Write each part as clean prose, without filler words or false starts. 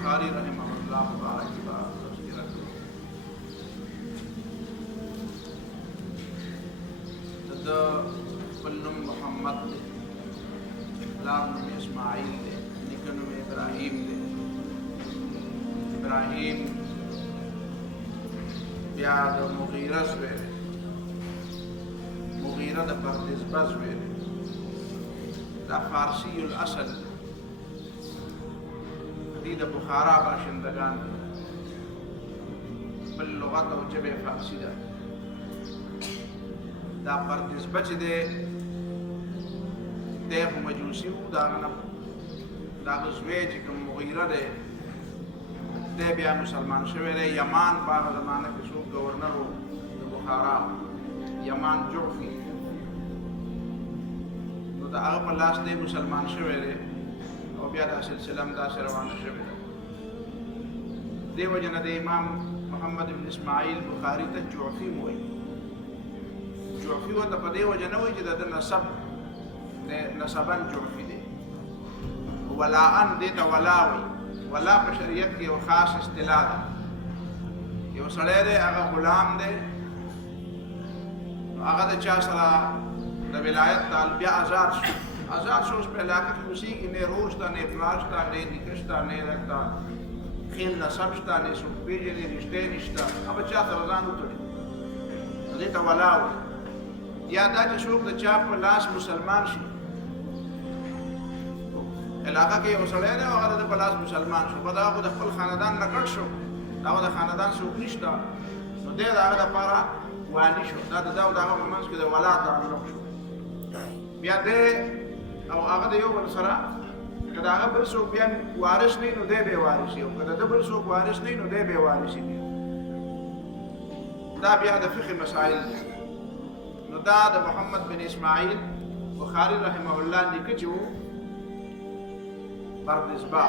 بخاری رحمه الله مبارک با تذکرہ د خپل نوم محمد دی، پلار نوم اسماعیل دی، نیکه نوم ابراهیم دی. ابراهیم بیا د مغیره زوی دی، مغیره د پردیزبه زوی دی. دا فارسی الاصل دی د بخارا باشندگان دی، بل لغت او ژبه فارسی ده. دا پردیزبه چې دی دی خو مجوسي و، د هغه نه د هغه زوی چې کوم مغیره دی دی بیا مسلمان شوی دی. یمان په هغه زمانه کې څوک ګورنر و د بخارا، یمان جعفي، نو د هغه په لاس دی مسلمان شوی دی او بیا دا سلسله هم داسې روانه شوې ده. دې وجه نه د امام محمد بن اسماعیل بخاري ته جعفي وایي. جعفي ورته په دې وجه نه وایي چې د ده نسب نسبا جعفي دی. ولاءن دې ته ولا وایي. ولا په شریعت کې یو خاص اصطلاح ده. یو سړی دی هغه غلام دی، نو هغه د چا سره د ولایت تعلق بیا آزاد شو. آزاد شو، اوس په علاقه کې اوسېږي، نه رور شته، نه پلار شته، نه نیکه شته، نه دلته خیل نسب شته، نه څوک پېژني، رشتې نشته، هغه چا سره ځان وتړي، دې ته ولا وایي. یا دا چې څوک د چا په لاس مسلمان شي، علاقه کې یو سړی دی او هغه د په لاس مسلمان شو، په دغه خو د خپل خاندان نه کډ شو، دغه د خاندان څوک نشته، نو دی د هغه دپاره والي شو. دا د ده او د هغه په منځ کې د ولا تعلق شو. بیا دی او هغه د یو بل سره که د هغه بل څوک بیا وارث نه وي نو دی به یې وارث وي، او که د ده بل څوک وارث نه وي نو دی به یې وارث وي. دا بیا د فقه مسائل دي. نو دا د محمد بن اسماعیل بخاري رحمه الله نیکه چې و پردیزبه،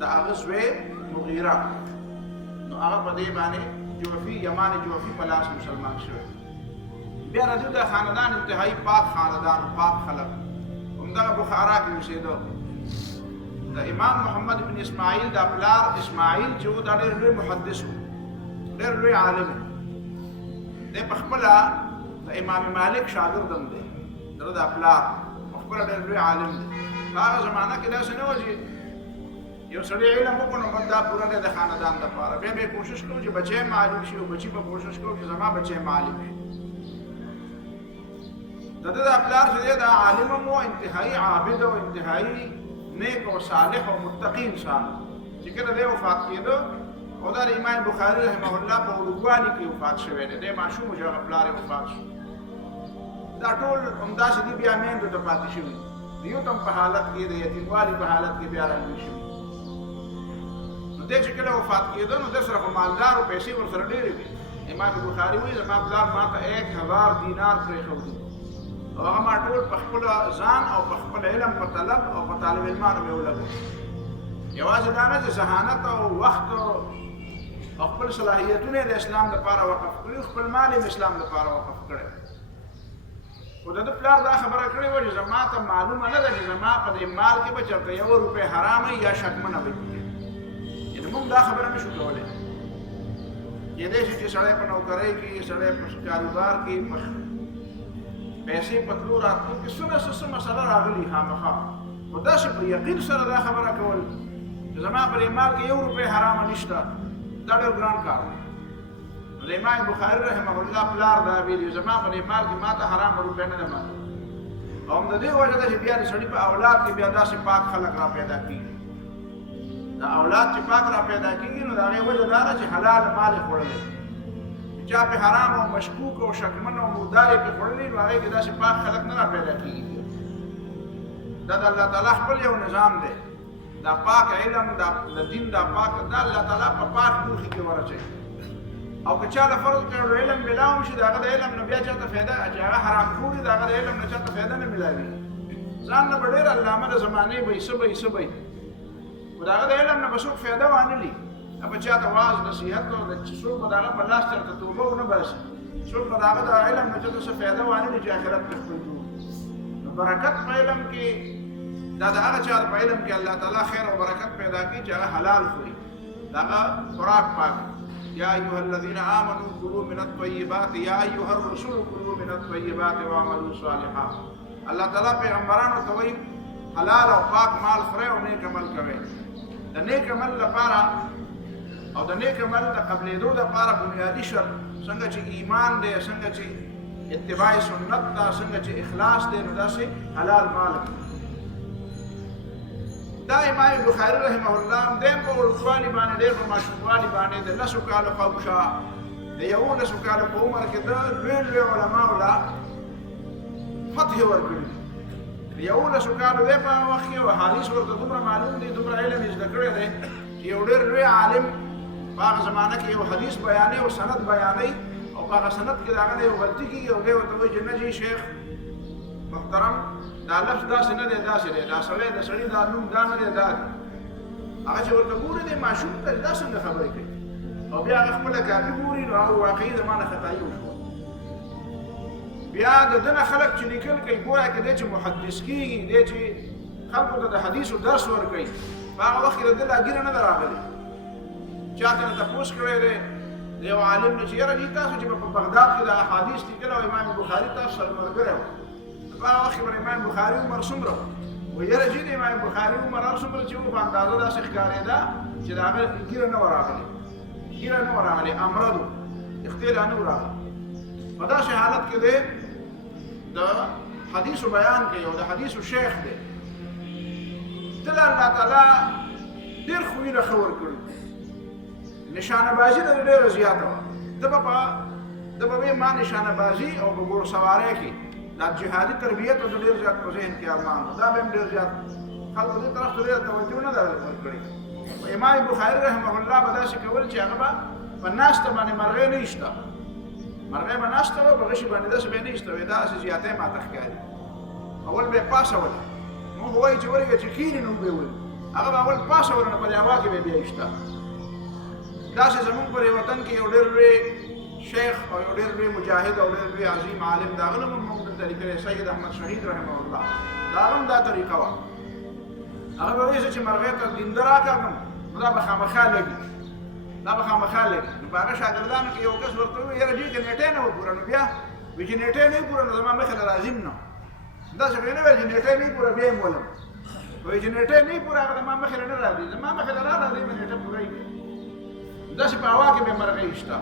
د هغه زوی مغیره، نو هغه په دې باندې جعفي، یمان جعفي په لاس مسلمان شوی. بیا راځو د خاندان انتهایی پاک خاندان، پاک خلق همدغه بخارا کې اوسېده. د امام محمد بن اسماعیل دا پلار اسماعیل چې و دا ډېر لوی محدث و، ډېر لوی عالم و. دی په خپله د امام مالک شاګرد هم دی، د دا پلار په خپله ډېر لوی عالم دی. په هغه زمانه کې داسې نه وه چې یو سړی علم وکړو نو بس دا پوره دی د خاندان دپاره. بیا به یې کوشش کوو چې بچی یې معلم شي، او بچي به کوشش کوو چې زما بچی یې معلم شي. د ده دا پلار چې دی دا عالم هم و، انتهایی عابد او انتهایی نیک او صالح او متقي انسان. چې کله دی وفات کېده او دا د امام بخاري رحمه الله په وړوکوالي کې وفات شوی دی، دی ماشوم و چې هغه پلار یې وفات شو. دا ټول همداسې دي بیا میندو ته پاتې شوي، د یو تم په حالت کې د یتیموالي په حالت کې بیا رالوی شوي. نو دی چې کله وفات کېده نو ده سره خو مالدار او پیسې ورسره ډېرې وې. امام بخاري وایي زما پلار ما ته 1000 دینار پرېښودي، او هغه ما ټول په خپل ځان او په خپل علم په طلب او په طالب علمانو مې ولګول. یوازې دا نه چې ذهانت او وخت او خپل صلاحیتونه د اسلام لپاره وقف کړي، خپل مال یې اسلام لپاره وقف کړی. خو د ده پلار دا خبره کړې وه چې زما ته معلومه نه ده چې زما په دې مال کې به چېرته 1 روپۍ حرامه یا شکمنه وي. یعنې موږ دا خبره نه شو کولی. کېدای شي چې سړی په نوکرۍ کې، سړی په کاروبار کې، په پیسې په تلو راتلو کې څه نه څه مسله راغلي خامخا، خو داسې په یقین سره دا خبره کول چې زما په دې مال کې 1 روپۍ حرامه نشته، دا ډېر ګران کار دی. نو د امام بخاري رحمه الله پلار دا ویلي زما په دې مال کې ما ته حرامه روپۍ نه ده ماته. او هم د دې وجه ده چې بیا د سړي په اولاد کې بیا داسې پاک خلک را پیدا کېږي. دا اولاد چې پاک را پیدا کېږي نو د هغې وجه دا ده چې حلال مال یې خوړلی، چا په حرام او مشکوک او شکمن او مردار یې پرې خوړلي، نو هغې کې داسې پاک خلک نه را پیدا کېږي. دا د الله تعالی خپل یو نظام دی. دا پاک علم، دا دین، دا پاک، دا الله تعالی په پاک لوښي کې ورچوي. او که چا له فرض کړو علم ملاو شي، د هغه د علم نه بیا چاته فایده، چې هغه حرامخور وي د هغه د علم نه چاته فایده نه ملاوي. ځان نه به ډېر علامه د زمانې به یې څه به یې څه به یې، خو د هغه د علم نه به څوک فایده وانهلي. به چاته واعظ نصیحت او څوک به د هغه په لاس چېرته توبه ونه باسي، څوک به د هغه د علم نه چاته څه فایده وانهلي چې آخرت پرې خپل جوړ. نو برکت په علم کې دا د هغه چا په علم کې الله تعالی خیر او برکت پیدا کړي چې هغه حلال خوري دغه خوراک پاک. یا ایها الذین آمنوا کلوا من الطیبات یا ایها الرسول کلوا من الطیبات واعملوا صالحا. الله تعالی پیغمبرانو ته وایي حلال او پاک مال خورئ او نیک عمل کوئ. د نیک عمل لپاره او د نیک عمل د قبلېدو لپاره بنیادي شرط څنګه چې ایمان دی، څنګه چې اتباع سنت ده، څنګه چې اخلاص دی، نو داسې حلال مال. دا امام بخاري رحمه الله دیم په وړوکوالي باندې ډېر په ماشوموالي باندې د 10 کالو خوشا د 11 کالو په عمر کې د لوی علماو له فتح ورکړي. د 11 کالو دی په وخت کې حدیث ورته دومره معلوم دی، دومره علم یې زده کړی دی چې یو ډېر لوی عالم په هغه زمانه کې یو حدیث بیانوي او سند بیانوي او په هغه سند کې د هغه نه یو غلطي کېږي او دی ورته وایي چې نه جي شیخ محترم دا لفظ داسې نه دی، داسې دی، دا سړی د سړي دا نوم دا نه دی، دا دی. هغه چې ورته ګوري دی ماشوم ته دا څنګه خبرې کوي او بیا هغه خپله کاپي ګوري نو هغه واقعي د ما نه خطایي وشوه. بیا د ده نه خلک چې لیکل کوي ګویا کې دی چې محدث کېږي، دی چې خلکو ته د حدیثو درس ورکوي. په هغه وخت کې د ده لا ګیره نه ده راغلې. چا ته نه تپوس کړی دی د یو عالم نه چې یاره جي تاسو چې په بغداد کې د احادیث لیکل او امام بخاري تاسو سره ملګری وو، په هغه وخت کې به امام بخاري عمر څومره و؟ یاره جي د امام بخاري عمر هر څومره چې و په اندازه داسې ښکارېده چې د هغه ګیره نه وه راغلې، ګیره نه وه راغلې، امرد و، اختې لا نه و راغلی. په داسې حالت کې دی د حدیثو بیان کوي او د حدیثو شیخ دی. دله الله تعالی ډېر خویونه ښه ورکړي. نشانه بازي د ډېره زیاته وه. ده به وایي ما نشانه بازي او په ګوړو سوارۍ کې دا جهادي تربیت او د ډېر زیات په ذهن کې ارمان و. دا به هم ډېر زیات خلکو دې طرف ته ډېره توجه نه ده ورکړې. امام بخاري رحمه الله به داسې کول چې هغه به په ناسته باندې مرغۍ نه ایسته، مرغۍ به ناسته وه په غشي باندې داسې به یې نه ایستوې، داسې زیاتی ماته ښکاري. اول به یې پاسوله، موږ وایو چې ورېږه چې کښېني نو به یې ولي، هغه به اول پاسوله نو په دې هوا کې به یې بیا ایسته. داسې زموږ په دې وطن کې یو ډېر لوی شیخ او یو ډېر لوی مجاهد او ډېر لوی عظیم عالم د هغه نوم هم موږ دلته لیکلی سید احمد شهید رحمه الله، د هغه هم دا طریقه وه. هغه به وایي زه چې مرغۍ ته دنده راکاږم نو دا به خامخا لګي، دا به خامخا لګي. نو په هغه شاګردانو کې یو کس ورته ووایي یاره جي که نیټۍ نه وګوره نو بیا وایي چې نیټۍ نه یې ګوره نو زما مخې ته راځم نه. داسې به یې نه ویل چې نیټۍ نه یې ګوره بیا یې ولم، وایي چې نیټۍ نه یې ګوره هغه زما مخې ته نه راځي، زما مخې ته راغله دی به نیټه پوره یې کړي. داسې په هوا کې به مرغۍ ایسته.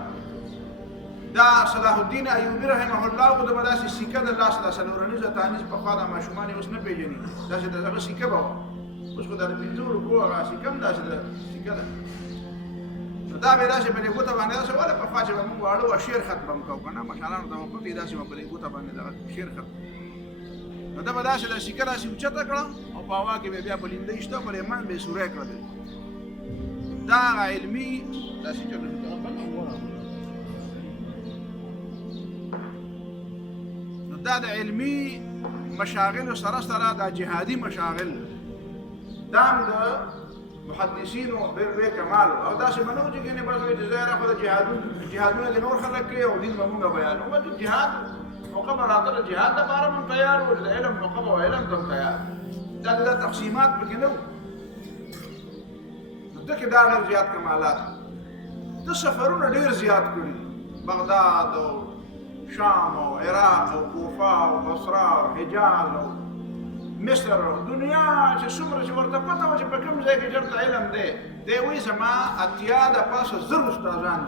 دا صلاح الدین ایوبي رحمه الله خو د به داسې سکه د لاس دا څلورنیزه تانیز پخوا دا ماشومان یې اوس نه پېژني، داسې د هغه سکه به وه. اوس خو دا د 5 روپو هغه سکه هم داسې د سکه ده. نو دا به یې داسې په دې ګوته باندې داسې وله پخوا چې به مونږ واړه وه شعر خط به م کوو که نه مشرانو ته به پکې داسې به په دې ګوته باندې دغه شعر خط. نو ده به داسې د سکه داسې اوچته کړه او په هوا کې به بیا په لینده ایسته او په دې من به یې سوری کړه. دا هغه علمي داسې چلوي دا د علمي مشاغلو سره سره دا جهادي مشاغل دا هم د محدثینو ډېر لوی کمال او داسې به نه و چې ګینې بس وایي چې زه یاره خو د جهادونه دې نور خلک کوي او دین به مونږ بیانو. د جهاد موقع به راتله جهاد دپاره هم تیار و، د علم موقع به و علم ته هم تیار. دا تقسیمات پکې نه وو. نو ده کې دا ډېر زیات کمالات. ده سفرونه ډېر زیات کړي، بغداد او شام او عراق او کوفه او بصره او حجاز او مصر او دنیا چې څومره چې ورته پته وه چې په کوم ځای کې چېرته علم دی، دی وایي زما اتیا د پاسه 1000 استادان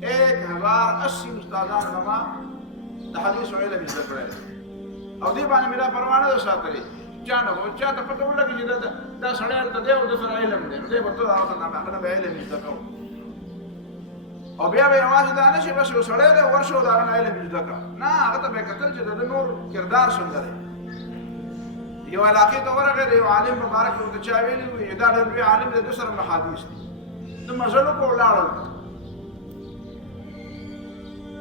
دي، 1080 استادان به ما د حدیثو علم زده کړی دی او دې باندې مې دا پروا نه ده ساتلې. چا نه به چا ته پته ولګي چې دا سړی هلته دی او د سره علم دی، نو دی به ته هغه نه به علم زده کوو. او بیا به یوازې دا نه شي بس یو سړی دی ورشه او د هغه نه علم زده کړه، نه هغه ته به یې کتل چې د ده نور کردار څنګه دی. یو علاقې ته ورغی د یو عالم مبارک ورته چا ویلي وي دا ډېر لوی عالم دی، ده سره محادیث دي. ده مزل وکړو ولاړل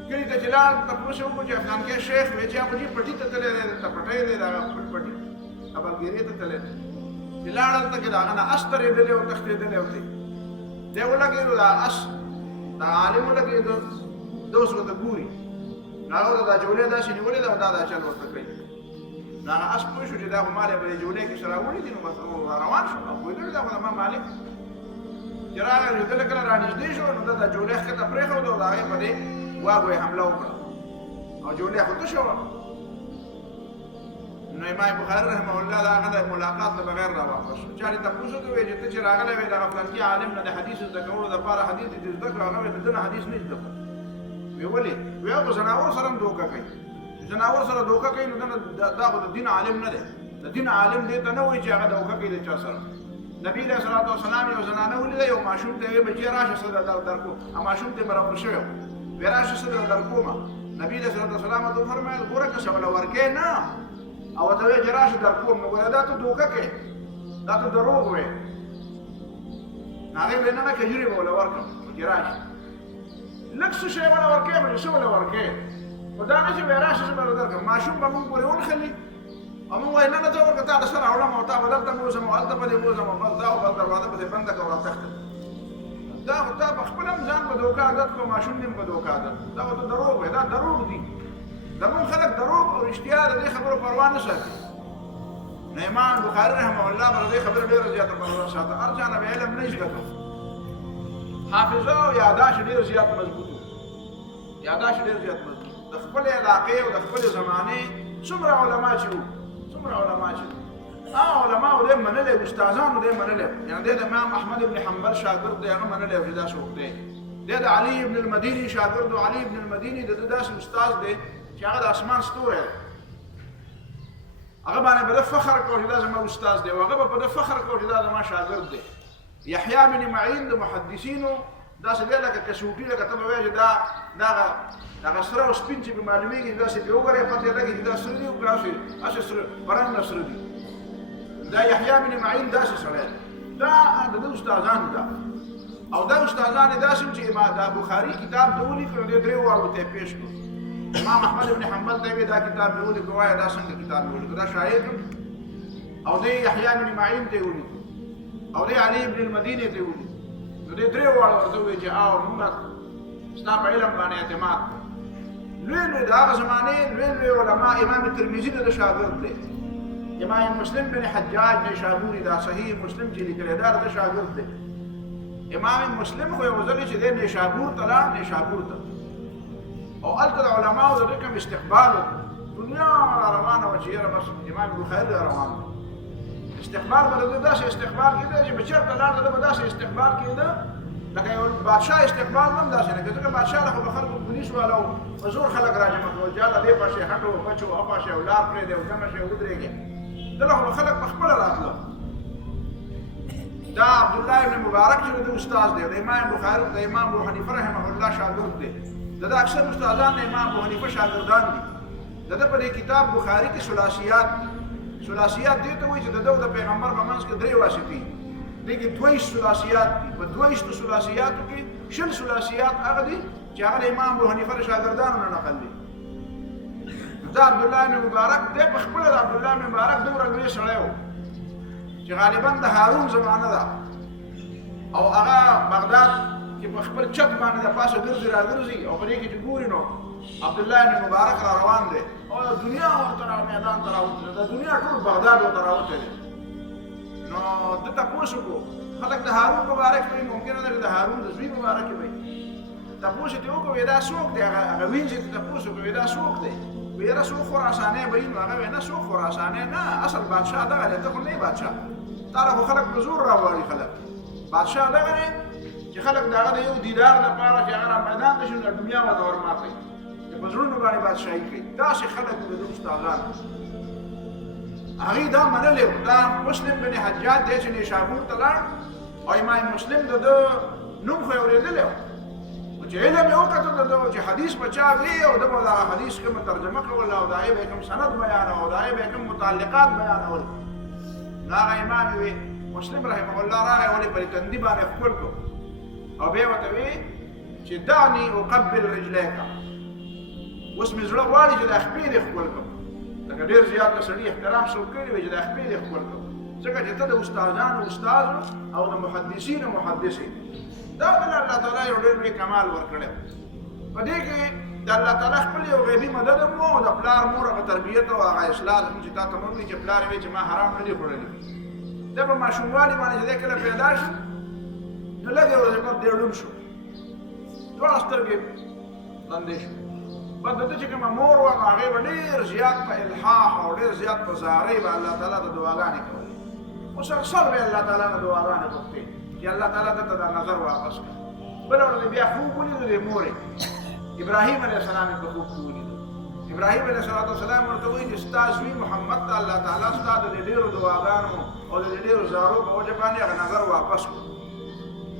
کلي ته چې لاړ تپوس یې وکړو چې افغانکۍ شیخ وایي چې هغه جي پټي ته تللی دی، دلته پټی دی د هغه خپل پټي خبرګیرې ته تللی دی. چې لاړ هلته کې د هغه نه اس ترېدلی او تښتېدلی او دی ولګېدو دا اس دا عالم ولګېدو ده اوس ورته ګوري، هغه ورته دا جولې داسې نیولې ده او دا چل ورته کوي. دا اس پوه شو چې دا خو مال به جوړې کې سره وړي دي نو روان شو نو پوهېدل دا خو ما مالک چې راغی لیدل کله رانږدې شو نو دا جوړې ښکته پرېښود او د هغې په دې واګو یې حمله وکړه او جوړې خو ته شوه نو امام بخاري رحمه الله د هغه د ملاقات نه بغیر را واپس شو چا دې تپوس وکړی چې ته چې راغلی وې دغه فلانکي عالم نه د حدیث زده کولو دپاره حدیث دې زده کړو هغه وایي د ده نه حدیث نه زده کړو وی ولې وی هغه زناور سره هم دوکه کوي زناور سره دوکه کوي نو دا خو د دین عالم نه دی د دین عالم دې ته نه وایي چې هغه دوکه کوي د چا سره نبی علیه صلات وسلام یو زنانه ولیده یو ماشوم ته ویې بچی راشه څه درکو ماشوم ته برابر شوی وی راشه څه درکومه نبی علیه صلات وسلام ته وفرمایل ګوره که څه وله ورکې نه او ته وایې چې راشه درکوم نو ګوره دا ته دوکه کوې دا ته دروغ وې هغې ویې نه نه کجورې به وله ورکړم چې راشه لږ څه شی وله ورکې به چې څه وله ورکې خو دا نه چې وایې راشه څه به وله درکړم ماشوم به مونږ پورې ونښلي او مونږ وایي نه نه ته ورکړه تا د سره راوړم او تا به دلته بوځم او هلته به دې بوځم او بل دا او بل دروازه به دې بنده کړه او راتښتم دا خو تا په خپله هم ځان په دوکه عادت کړو ماشوم دې هم په دوکه عادت دا خو ته دروغ وایې دا دروغ دي زمونږ خلک دروغ او رښتیا د دې خبرو پروا نه ساتي نو امام بخاري رحمه الله به د دې خبرې ډېره زیاته پروا ساته هر چا نه به علم نه زده کړو حافظه او یاداشت ډېر زیات مضبوط وو یاداشت ډېر زیات مضبوط د خپلې علاقې او د خپلې زمانې څومره علما چې وو څومره علما چې وو هغه علماو دې منلی استادانو دې منلی یعنې دې د امام احمد بن حنبل شاګرد دی هغه منلی چې دا څوک دی دې د علي بن المدیني شاګرد و علي بن المدیني د ده داسې استاد دی چې هغه د اسمان ستوری دی هغه باندې به ده فخر کوو چې دا زما استاد دی او هغه به په ده فخر کوو چې دا زما شاګرد دی یحیی بن معین د محدثینو داسې دی لکه کسوټي لکه ته به وایې چې دغه سره او سپین چې به معلومېږي داسې بې وګورې پتې لګي چې دا سره دي او که هسې سره برنګه سره دي دا یحیی بن معین داسې سړی دی دا د ده استادان ده او دا استادان یې داسې چې دا بخاري کتاب ده ولیکلو دې درې واړو ته یې پېښ کړو امام احمد بن حنبل ته یې دا کتاب مې ولیکلو وایه دا څنګه کتاب مې ولیکلو دا شاهد او دې یحیی بن معین ته یې ولیکلو او دې علي بن المدینې ته یې ولیکلو نو دې درې واړو ورته وویل چې او موږ ستا په علم باندې اعتماد لوی لوی د هغه زمانې لوی لوی علما امام ترمذي د ده شاګرد دی امام مسلم بن حجاج نیشابوري دا صحیح مسلم چې لیکلی دا د ده شاګرد دی امام مسلم خو یو ځل چې دی نیشابور ته لاړ نیشابور ته او هلته د علماو د ده کوم استقبال وکړو دنیا را روانه وه چې یاره بس امام بخاري را روان دی استقبال به د ده داسې استقبال کېده چې به چېرته لاړ د ده به داسې استقبال کېده لکه یو بادشاه استقبال هم داسې نه کېده ځکه بادشاه له خو به خلکو پولیس والا او په زور خلک راجمع کول چې هله دې پاسې هټو بچو هپاسې او لار پرېږدی او جمع شي ودرېږي دله خو به خلک په خپله راتله دا عبدالله ابن مبارک چې د استاد دی د امام بخاري د امام ابو حنیفه رحمه الله شاګرد دی د ده اکثر استادان د امام ابو حنیفه شاګردان دي د ده په دې کتاب بخاري کې ثلاثیات دي ثلاثیات دې ته وایي چې د ده او د پیغمبر په منځ کې درې واسطې دې کې دوه ثلاثیات دي په دوه ثلاثیاتو کې شل ثلاثیات هغه دي چې هغه د امام ابو حنیفه د شاګردانو نه نقل دي دا عبدالله بن مبارک دی په خپله د عبدالله بن مبارک دومره لوی سړی و چې غالبا د هارون زمانه ده او هغه بغداد کې په خپل چت باندې د پاسه ګرځي راګرځي او په دې کې چې ګوري نو عبدالله بن مبارک را روان دی او دنیا ورته را میدان ته راوتلی د دنیا ټول بغداد ورته راوتلی دی نو ده تپوس وکړو خلک د هارون مبارک وایي ممکنه ده چې د هارون د زوی مبارک وایي تپوس یې ترې وکړو وایي دا څوک دی هغه وینځ یې تپوس وکړو وایي دا څوک دی وایي یاره څوک خراسانی به وي نو هغه وایي نه څوک خراسانی نه اصل بادشاه دغه دی ته خو نه یې بادشاه تا له خو خلک په زور راوړي خلک بادشاه دغه دی چې خلک د هغه د یو دیدار دپاره چې هغه را میدان ته شي نو دنیا ورته ورماتوي چې په زړونو باندې بادشاهي کوي داسې خلک د ده استادان هغې دا منلی و دا مسلم بن حجاج دی چې نیشابور ته لاړ او امام مسلم د ده نوم خو یې اورېدلی و چې علم یې وکتل د ده چې حدیث به چا وی او ده به د هغه حدیث کومه ترجمه کوله او د هغې به یې کوم سند بیانول او د هغې به یې کوم متعلقات بیانول نو هغه امام وی مسلم رحمه الله راغی ولې پرې تندي باندې ښکل کړو او بیا ورته وی چې دعني اقبل رجلیک اوس مې زړه غواړي چې دا خپې دې ښکل کړم لکه ډېر زیات د سړي احترام څوک کړی وي چې دا خپې دې ښکل کړم ځکه چې ته د استادانو استاد او د محدثینو محدث دا بل الله تعالی یو ډېر لوی کمال ورکړی په دې کې د الله تعالی خپل یو غیبي مدد هم و د پلار مور هغه تربیت او هغه اصلاح چې تا ته مونږ وایي چې پلار وایي چې ما حرام نه دي خوړلي دا په ماشوموالي باندې چې دی کله پیدا شو نو لږې ورځې بعد دی ړوند شو دواړه سترګې ړندې شو بعد د ده چې کومه مور وه نو هغې به ډېر زیات په الحاح او ډېر زیات په زارۍ به الله تعالی ته دعاګانې کولې مسلسل به الله تعالی نه دعاګانې غوښتې چې الله تعالی دته دا نظر واپس کړي بله ورځ بیا خوب ولیدو د مورې ابراهیم علیه السلام یې په خوب کې ولیدو ابراهیم علیه السلام ورته وایي چې ستا زوی محمد ته الله تعالی ستا د دې ډېرو دعاګانو او د دې ډېرو زارو په وجه باندې هغه نظر واپس کړو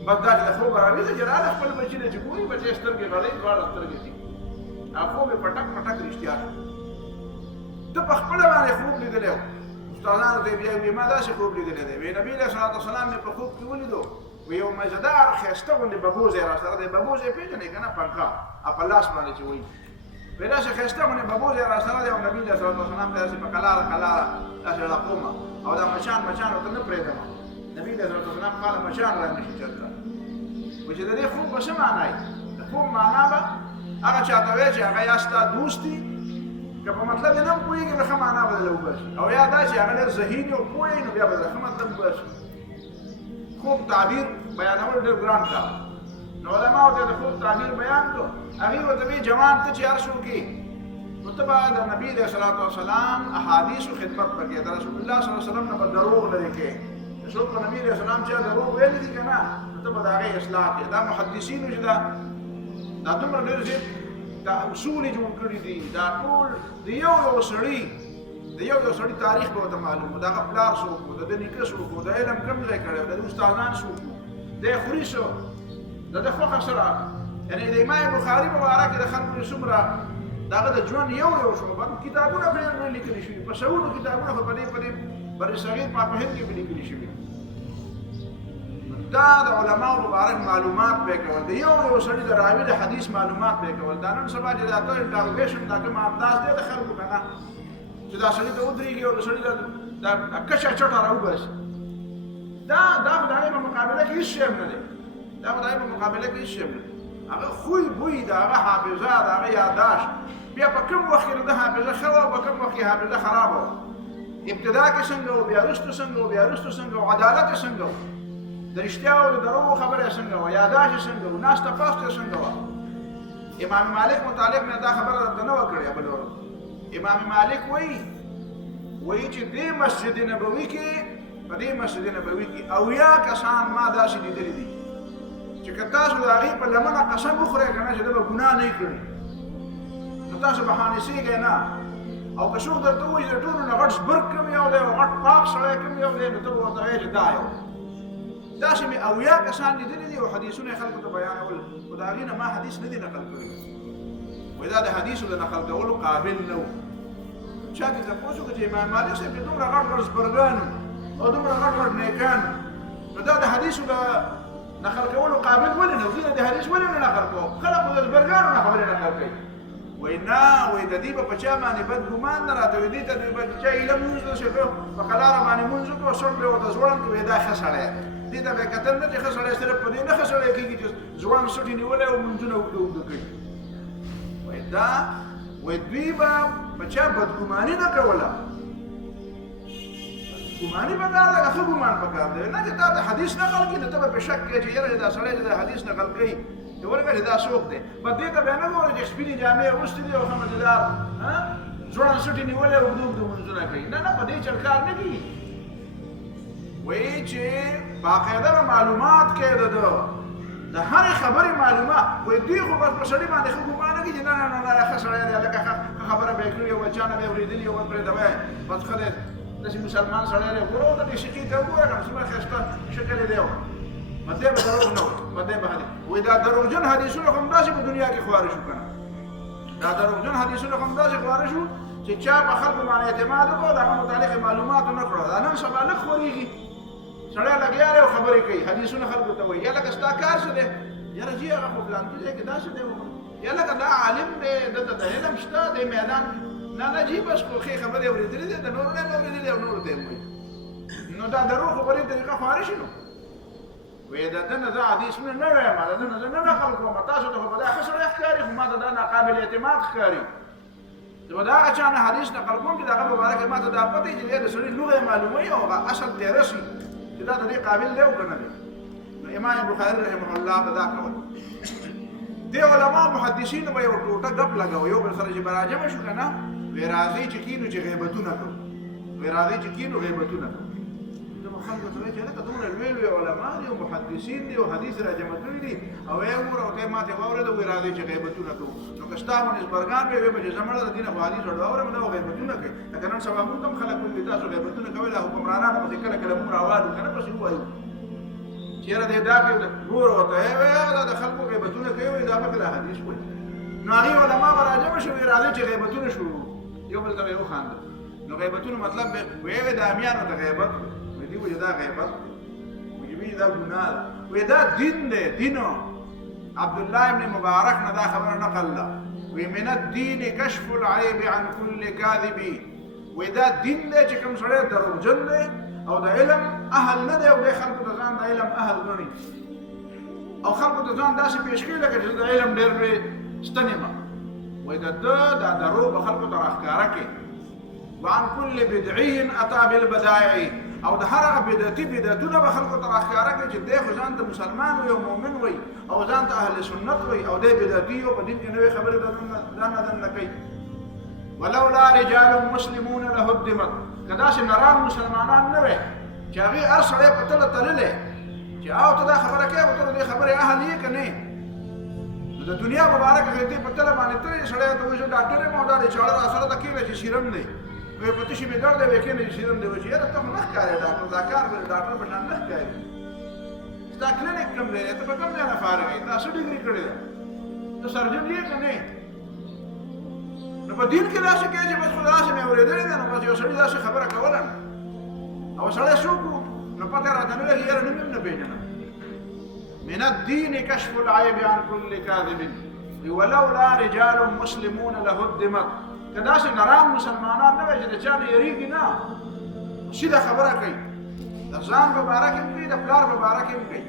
بس دا چې د خوب راویښه چې راله خپل بچي نه چې ګوري بچی سترګې غړۍ دواړه سترګې دي هغه خوب یې پټک پټک رښتیا شو ده په خپله باندې خوب لیدلی و استادانو ته یې بیا وایي ما داسې خوب لیدلی دی وایي نبي علیه صلات وسلام مې په خوب کې ولیدو یو مزهدار ښایسته غوندې ببوز یې راسره دی ببوز یې پېژنې که نه پنکه په لاس باندې چې وایي وایي داسې ښایسته غوندې ببوز یې راسره دی او نبي علیه صلات وسلام ته داسې په کلاره کلاره داسې راقومه او دا مچان ورته نه پرېږدمه نبي علیه صلات وسلام قاله مچان را نه شي چلته وایي چې د دې خوب به څه معنا وي د خوب معنا به هغه چاته وایي چې هغه یا ستا دوست دي که په مطلب یې نه هم پوهېږي نو ښه معنا به دله وباسي او یا دا چې هغه ډېر ذهین او پوه نو بیا به دله ښه مطلب وباسي خوب تعبیر بیانول ډېر ګران کار نو علماو ته د خوب تعبیر بیان کړو هغې ورته وایي جوان ته چې هر څه وکړي نو ته به د نبي علیه صلات وسلام احادیثو خدمت به کوې د رسول الله صلی الله علیه وسلم نه به دروغ لرې کوې څوک په نبي علیه السلام چې دروغ ویلي دي که نه نو ته به د هغې اصلاح کوې دا محدثینو چې دا دومره ډېر زیات دا اصول یې جوړ کړي دي دا ټول د یو سړي تاریخ به ورته معلوم و د هغه پلار څوک و د ده نیکه څوک و د علم کوم ځای کړی و د ده استادان څوک و دی خوري څه د ده خوښه سره یعنې د امام بخاري په باره کې د خلکو چې څومره د هغه د ژوند یو شو کتابونه پرې لیکلي شوي په سلونو کتابونه خو په دې برصغیر پاپهند کې به لیکلي شوي دا د علماو مبارک معلومات به کول د یو سړي د راوي د حدیث معلومات به کول دا نن سبا چې دا انټروګیشن دا کوم انداز دی د خلکو که نه چې دا سړي ته ودرېږي او د سړي دا کچه چټه راوباسي دا خو د هغې په مقابله کې هېڅ شی هم نه دی دا خو د هغې په مقابله کې هېڅ شی هم نه دی هغه خوی بوی د هغه حافظه د هغه یاداشت بیا په کوم وخت کې د ده حافظه ښه وه په کوم وخت کې حافظه خرابه وه ابتدا کې څنګه و بیا وروستو څنګه و بیا وروستو څنګه و عدالت یې څنګه و د رښتیا او د دروغو خبره یې څنګه وه یاداشت یې څنګه و ناسته پاسته یې څنګه وه امام مالک متعلق نه دا خبره درته نه وه کړې بل ورځ امام مالک وایي چې دې مسجد نبوي کې په دې مسجد نبوي کې 80 کسان ما داسې لیدلي دي چې که تاسو د هغې په لمنه قسم وخورئ که نه چې ده به ګناه نه کړي نو تاسو به حانسېږئ نه او که څوک درته ووایي د ټولو نه غټ زبرګ کوم یو دی او غټ پاک سړی کوم یو دی نو ته به ورته وایې چې دا یو داسې مې 80 کسان لیدلي دي او حدیثونه یې خلکو ته بیانول خو د هغې نه ما حدیث نه دي نقل کړی وایي دا د حدیثو د نقل کولو قابل نه و چا دې تپوس وکړه چې امام مالک صاحب چې دومره غټ غټ زبرګان او دومره غټ غټ نیکان نو دا د حدیثو د نقل کولو قابل ولې نه وي د حدیث ولې نه نقل کوو خلکو د زبرګانو نه خبرې نقل کوي وایي نه وایي د دې به په چا باندې بد ګمان نه راته وایي دې ته به چا ایله مونځ داسې کړو په قلاره باندې مونځ وکړو سړ پرې ورته ځوړند کړو دا ښه سړی دې ته به یې کتل نه چې ښه سړی صرف په دې نه ښه سړی کېږي چې ځوړند سټې نیولی او مونځونه اوږده اوږده کوي وایي دا وایي دوی به په چا بدګماني نه کوله ګماني پکار دی ښه ګمان پکار دی نه چې تا د حدیث نقل کړي نو ته به په شک کې چې یاره دا سړی چې د حدیث نقل کوي چې ورګه چې دا څوک دی په دې ته بیا نه ګورې چې سپینې جامې اغوستې دي او ښه مزېدار ځوړند سټې نیولی اوږده اوږده مونځونه کوي نه په دې چل کار نه کېږي وایي چې باقاعده به معلومات کوي د ده د هرې خبرې معلومات وایي دوی خو بس په سړي باندې ښه ګمان نه کوي چې نه ښه سړی دی هلکه ښه خبره به یې کړې او چا نه به یې اورېدلي او ورپرېږدوی بس ښه دی داسې مسلمان سړی دی ګوره ورته دې شقي ته وګوره که څومره ښایسته شکل یې دی مطلب به دروغ نه مطلب به حدیث وایي دا دروغجن حدیثونه خو همداسې په دنیا کې خواره شو که نه دا دروغجن حدیثونه خو همداسې خواره شو چې چا په خلکو باندې اعتماد وکړو د هغه متعلق معلومات ونه کړو دا نن سبا لږ خورېږي سړی لګیا دی او خبرې کوي حدیثونه خلکو ته وایي یا لکه ستا کار څه دی یاره جي هغه خو فلانکي ځای کې داسې دی یا لکه دا عالم دی دلته د علم شته دی میدان نه جي بس خو ښې خبرې اورېدلې دي د نورو نه اورېدلې او نورو ته یې وایي نو دا دروغ خو په دې طریقه خواره شي نو وې د دنه زه حدیثونه نه وایم د دنه زه نه نقل کوم تاسو ته په دا ښه سړی ښکاري خو ما ته دا ناقابل اعتماد ښکاري زه به د هغه چا نه حدیث نقل کوم چې د هغه په باره کې ما ته دا پته وي چې د سړي لغه معلوموي او هغه اصل تېره شي چې دا د دې قابل دی او که نه دی نو امام بخاري رحمه الله به دا کول دې علما محدثینو به یو ټوټه ګپ لګوي یو بل سره چې براجمه شو که نه وې راځئ چې کینو چې غیبتونه کوو وې راځئ چې کینو غیبتونه کوو خلکو ته وایي چې هلکه دومره لوی لوی علما دي او محدثین دي او حدیث راجمع کړي دي او ویې وګوره او ته یې ماته واورېده وایي راځئ چې غیبتونه کوو نو که ستا منسبرګان به وي به چې زه مړه د دې نه خو حدیث ورته واورم دا غیبتونه کوي لکه نن سبا موږ هم خلک وایي تاسو غیبتونه کوئ دا حکمرانانو پسې کله کله موږ راوالو که نه پسې ووایو چې یاره دی دا کوي ګوره ورته وایي هغه دا د خلکو غیبتونه کوي وایي دا پکې دا حدیث وایي نو هغې علما به راجمع شي وایي راځئ چې غیبتونه شروع یو بل ته به یې وخاندل نو غیبتونه مطلب به وایي د امیانو ته غیبت دی وایي دا غیبت وی دا ګناه وی دا دین دی دینو عبد الله ابن مبارک نه دا خبره نقل ده وی من الدین کشف العیب عن كل کاذب وی دا دین دی چې کوم سړی دروغجن دی او د علم اهل نه دی او د خلکو ته ځان د علم اهل ګڼي او خلکو ته ځان داسې پیش کوي لکه چې د علم ډېر لوی ستن یم وی دا دروغ به خلکو ته راښکاره کوي وعن كل بدعي اتى بالبدائع او د هر هغه بدعتونه به خلکو ته راښکاره کوي چې دی خو ځان ته مسلمان وي او مؤمن وي او ځان ته اهل سنت وي او دی بدعتي او په دین کې نوې خبرې دا نه کوي ولولا رجال مسلمون لهدمت که داسې نران مسلمانان نه وی چې هغې هر سړی په تله تللی چې او ته دا خبره کوې او ته د دې خبرې اهل یې که نه نو د دنیا په باره کې دې په تله باندې تللی سړی ته وایي زه ډاکټر یم او دا دی چاړه راسره ته کېږي چې سیرم دی وی په تشي مې درد دی وی کېنه چې سیرم دی وایي چې یاره ته خو نه ښکارې ډاکټر دا کار به ډاکټر په شان نه ښکاري ستا کلینک کوم دی ته په کوم ځای نه فارغ یې تا څه ډګري کړې ده ته سرجن یې که نه نو په دین کې داسې کوې چې بس خو داسې مې اورېدلې ده نو بس یو سړي داسې خبره کوله او سړی څوک و نو پته راته نه لګي یاره نوم یې نه پېژنم من الدین کشف العیب عن كل کاذب ولولا رجال مسلمون لهدمت که داسې نران مسلمانان نه وی چې د چا نه یېرېږي نه سیده خبره کوي د ځان په باره کې هم کوي د پلار په باره کې هم کوي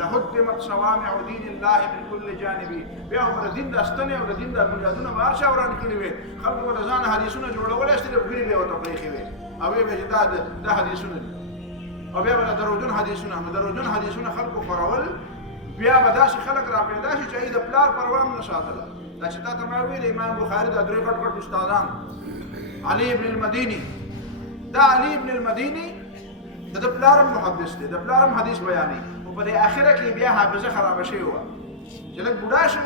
لهدمت صوامع دین الله من كل جانب بیا خو د دین د ستنې او د دین د بنیادونه به هر چا وران کړي وي خلکو به د ځان حدیثونه جوړولی ستې ګرې به یې ورته پرېښې وي او ویې به چې دا حدیثونه دي او بیا به د دروغجن حدیثونه نو دروغجن حدیثونه خلکو خورول بیا به داسې خلک را پیدا شي چې هغې د پلار پروا هم نه ساتله دا چې تا ته ما ویل امام بخاري دا درې غټ غټ استادان علي ابن المديني دا علي ابن المديني د پلار محدث دی د پلار حدیث بیانوي او په دې اخره کې بیا حافظه خرابه شوې وه چې لږ بوډا شو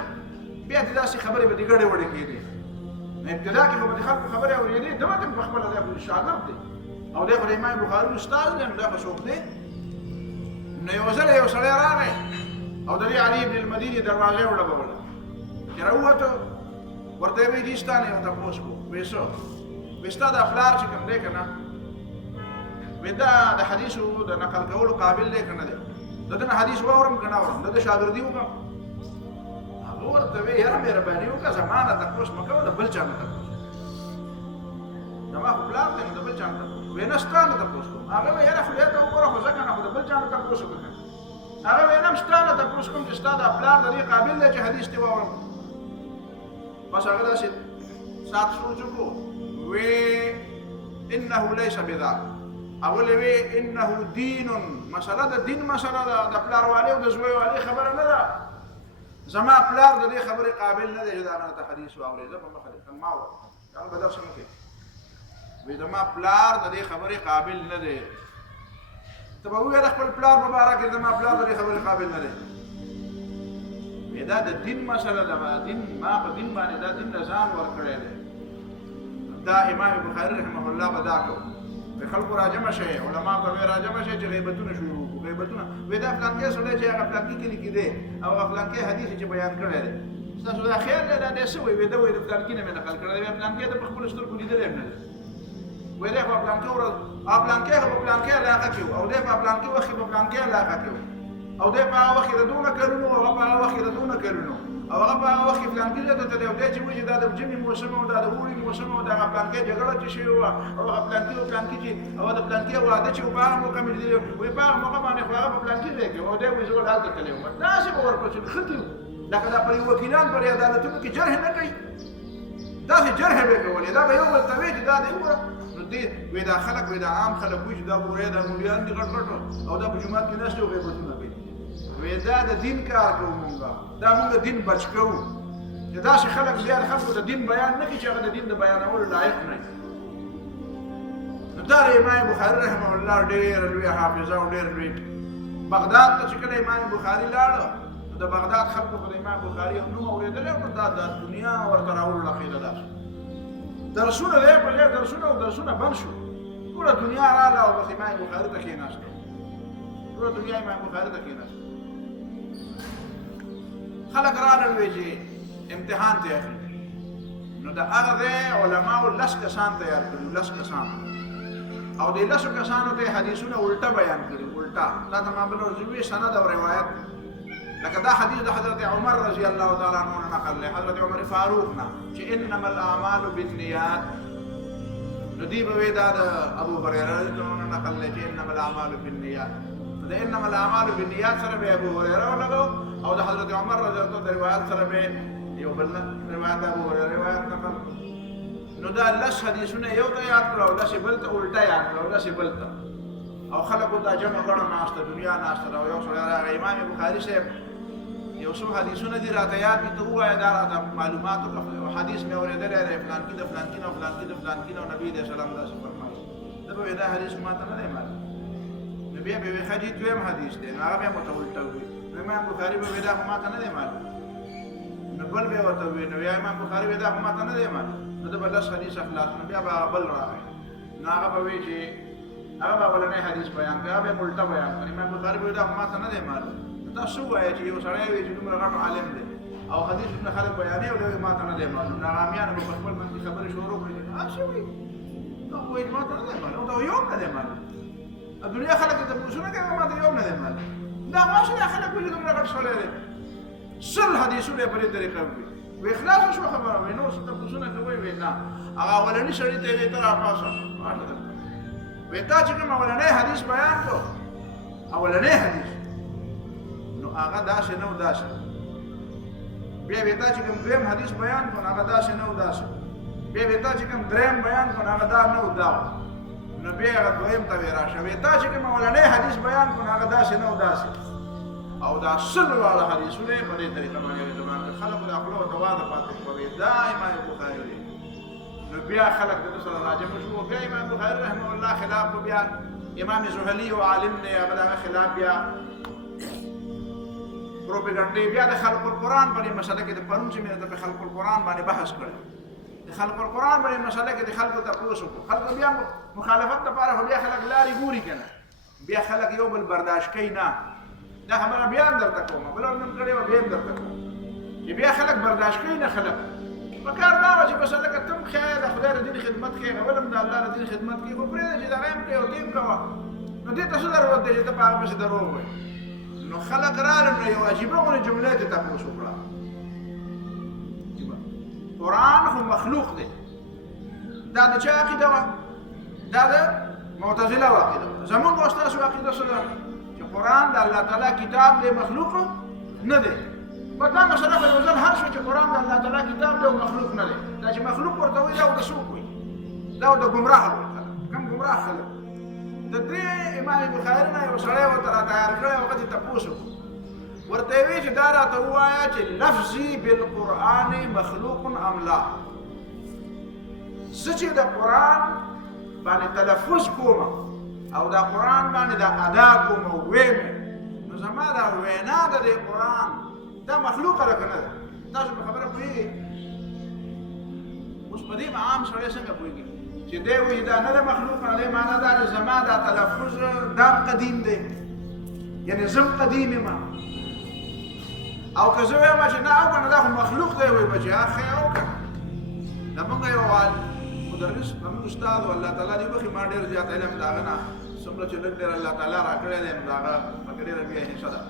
بیا دې داسې خبرې به دې ګډې وډې کېدې نو ابتدا کې خو به د خلکو خبرې اورېدې ده به په خپله دی خو شاګرد دی او دی خو د امام بخاري استاد دی نو دا خو څوک دی نو یو ځل یو سړی راغی او د دې علي ابن المديني دروازه یې وډبوله چې راووتو ورته یې وایي دې ستا نه یو تپوس کو وایي څه وایي ستا دا پلار چې کوم دی که نه وایي دا د حدیثو د نقل کولو قابل دی که نه دی د ده نه حدیث واورم که نه اورم د ده شاګردي وکړم هغه ورته وایي یاره مهرباني وکړه زما نه تپوس مه کوه د بل چا نه تپوس زما خو پلار دی نو د بل چا نه تپوس وایي نه ستا نه تپوس کوم هغه وایي یاره خدای ته وګوره خو زه که نه خو د بل چا نه تپوس وکړه هغه وایي نه ستا نه تپوس کوم چې ستا دا پلار د دې قابل دی چې حدیث دې واورم بس هغه داسې سات سوچ وکړو وی انه لیس بذاک اول وی انه دین مسله د دین مسله ده د پلار والي او د زوی والي خبره نه ده زما پلار د دې خبرې قابل نه دی چې د هغه ته حدیث واوري زه په مخه ما واورم هغه به درس نه کوي وی زما پلار د دې خبرې قابل نه دی ته به ووایې د خپل پلار مبارک زما پلار د دې خبرې قابل نه دی دا د دین مسله ده دین ما په دین باندې دا دین ځان ورکړی دی دا امام بخاري رحمه الله به دا کو په خلکو راجمع شي علما به راجمع شي چې غیبتونه شروع وکړو غیبتونه وی دا فلانکې سړی چې هغه فلانکې کې لیکي دی او هغه فلانکې حدیث چې بیان کړی دی ستاسو دا خیال دی دا داسې وایي وی دا وایي د فلانکې نه مې نقل کړی دی فلانکې ته په خپلو سترګو لیدلی هم نه دی وی دی خو فلانکې ورځ فلانکې خو په فلانکې علاقه کې او دی په فلانکې وخت په فلانکې علاقه کې او دی په هغه وخت د دونه کلونو او هغه په هغه وخت د دونه کلونو او هغه په هغه وخت کې پلان کې ته دی او دی چې وایي چې دا د ژمي موسم او دا د اوړي موسم او دغه پلان کې جګړه چې شوې وه او هغه پلان کې چې او د پلان کې واده چې په هغه موقع مې لیدلی وایي په هغه موقع باندې خو هغه په پلان کې دی کې او دی وایي زه هلته تللی وم داسې به ورپسې ښه لکه دا پر وکیلان پر عدالتونو کې جرح نه کوي داسې جرح به کولې دا به یو بل ته وایي چې دا دی وګوره نو دې وایي دا خلک وایي دا عام خلک وایي چې دا ګورې دا مولیان دي غټ غټ او دا په جومات کې ناست او غیبتونه کوي وایي دا د دین کار کوو مونږ دا مونږ دین بچ کوو چې داسې خلک بیا د خلکو د دین بیان نه کوي چې هغه د دین د بیانولو لایق نه وي نو دا د امام بخاري رحمه الله ډېر لوی حافظه او ډېر لوی بغداد ته چې کله امام بخاري لاړه د بغداد خلکو خو د امام بخاري نوم اورېدلی او دا د دنیا ورته راوړل عقیده ده درسونه دی په ځای درسونه بند شو ټوله دنیا راغله او بس امام بخاري ته کېناسته ټوله دنیا امام بخاري ته کېناسته خلک راغلل وایي چې امتحان ته اخلي نو د هغه ځای علماو 10 کسان تیار کړي 10 کسان او د 10 کسانو ته حدیثونه الټا بیان کړي الټا دا د ما بل ورځوي سند او روایت لکه دا حدیث د حضرت عمر رضی الله تعالی عنہ نقل له حضرت عمر فاروق نه چې انما الاعمال بالنیات نو دی به دا د ابو هريره رضی الله عنه نقل له چې انما الاعمال بالنیات دا انما الاعمال بالنیات سره به ابو هريره ولګو او د حضرت عمر رضی الله عنه روایت سره به یو بل روایت ابو هريره روایت نقل نو دا لس حدیثونه یو ته یاد کړو او داسې بل ته الټا یاد کړو داسې بل ته او خلکو دا جمع غړو ناشته دنیا ناشته او یو سره راغی امام بخاري صاحب یو څو حدیثونه دي راته یاد دي ته ووایه دا راته معلومات وکړه حدیث مې اورېدلی دی فلان کې د فلان کې نه او فلان کې د فلان کې نه او نبي علیه السلام داسې فرمایي ده به وایي دا حدیث ماته نه دی معلوم نو بیا به وایي ښه جي دویم حدیث دی نو هغه بیا مو ته الټه ووایي نو امام بخاري به وایي دا خو ماته نه دی معلوم نو بل به ورته ووایي نو بیا امام بخاري وایي دا خو ماته نه دی معلوم نو ده به 10 حدیث اخلاص نو بیا به هغه بل راغی نو هغه به وایي چې هغه به اولنی حدیث بیان کړي هغه به یې الټه بیان کړي امام بخاري به وایي دا خو ماته نه دی معلوم تاسو وایئ چې یو سړی وي چې دومره غټ عالم دی او حدیثونه خلک بیانوي او دوی ماته نه دی معلوم دا عامیان به په خپل منځ کې خبرې شروع کړي څه وایي نو وایي ماته نه دی معلوم دا یو نه دی معلوم دنیا خلک ته پوښتنه کوي ماته یو نه دی معلوم دا ماشي خلک وایي دومره غټ سړی دی سل حدیثونه په دې طریقه وایي وی اخلاص شو خبره وي نو څه پوښتنه کوي وي نه هغه اولنی سړی ته وي تر افاسه وی تا چې کوم اولنی حدیث بیان کو اولنی حدیث هغه داسې نه و داسې بیا به تا چې کوم دویم حدیث بیان کړو هغه داسې نه و داسې بیا به تا چې کوم دریم بیان کړو هغه دا نه و دا نو بیا هغه دویم ته راشه بیا تا چې کوم اولنی حدیث بیان کړو هغه داسې نه و داسې او دا سل واړه حدیثونه په دې طریقه باندې خلکو د خپلو تواضع پاتې کوي دا امام بخاري دی نو بیا خلک د سره راجم شو بیا امام بخاري رحمه الله خلاف بیا امام زهلي او عالم نه هغه خلاف بیا پروپاګاندا بیا د خلق القرآن باندې مسله کې د پرون چې مې د خلق القرآن باندې بحث کړی د خلق القرآن باندې مسله کې د خلکو تاسو کو خلک بیا مخالفت لپاره بیا خلک لاري ګوري کنه بیا خلک یو بل برداشت کوي نه دا خبره بیا درته کوم بل نن کړي و بیا درته کوم چې بیا خلک برداشت کوي نه خلک وکړ دا چې مسله کې تم خیر د خدای د دین خدمت کوي ولم د الله د دین خدمت کوي خو پرې چې دا غیم کوي او دین کوي نو دې تاسو درو ته چې ته په هغه څه درو وي نو خلق رالم نو یو عجیبه غونه جمله ته تاسو وکړه قرآن خو مخلوق دی دا د چا عقیده وه دا د معتزله عقیده زمونږ استاسو عقیده څه ده چې قرآن د الله تعالی کتاب دی مخلوق نه دی په دا مسله به یو ځل هر شو چې قرآن د الله تعالی کتاب دی او مخلوق نه دی دا چې مخلوق ورته وایي دا د څوک وایي دا د ګمراه کم ګمراه خلک د دې امام بخاري نه یو سړی ورته تیار کړی او هغه ته تپوس ورته وی چې دا راته ووایه چې لفظي بالقرآن مخلوق ام لا زه چې د قرآن باندې تلفظ کوم او د قرآن باندې د ادا کوم او ویم نو زما دا وینا د دې قرآن دا مخلوق ده که نه ده تاسو په خبره پوهېږئ اوس په دې عام سړی څنګه پوهېږي چې دی وایي دا نه ده مخلوق نه دی معنا دا چې زما دا تلفظ دا قدیم دی یعنې زه قدیم یم او که زه وایم چې نه او که نه دا خو مخلوق دی وایي به چې ښه او که زمونږ یو مدرس زمونږ استاد و الله تعالی دې وبخښي ما ډېر زیات علم د هغه نه څومره چې لږ ډېر الله تعالی راکړی دی نو د هغه پکې ډېره بیا حصه ده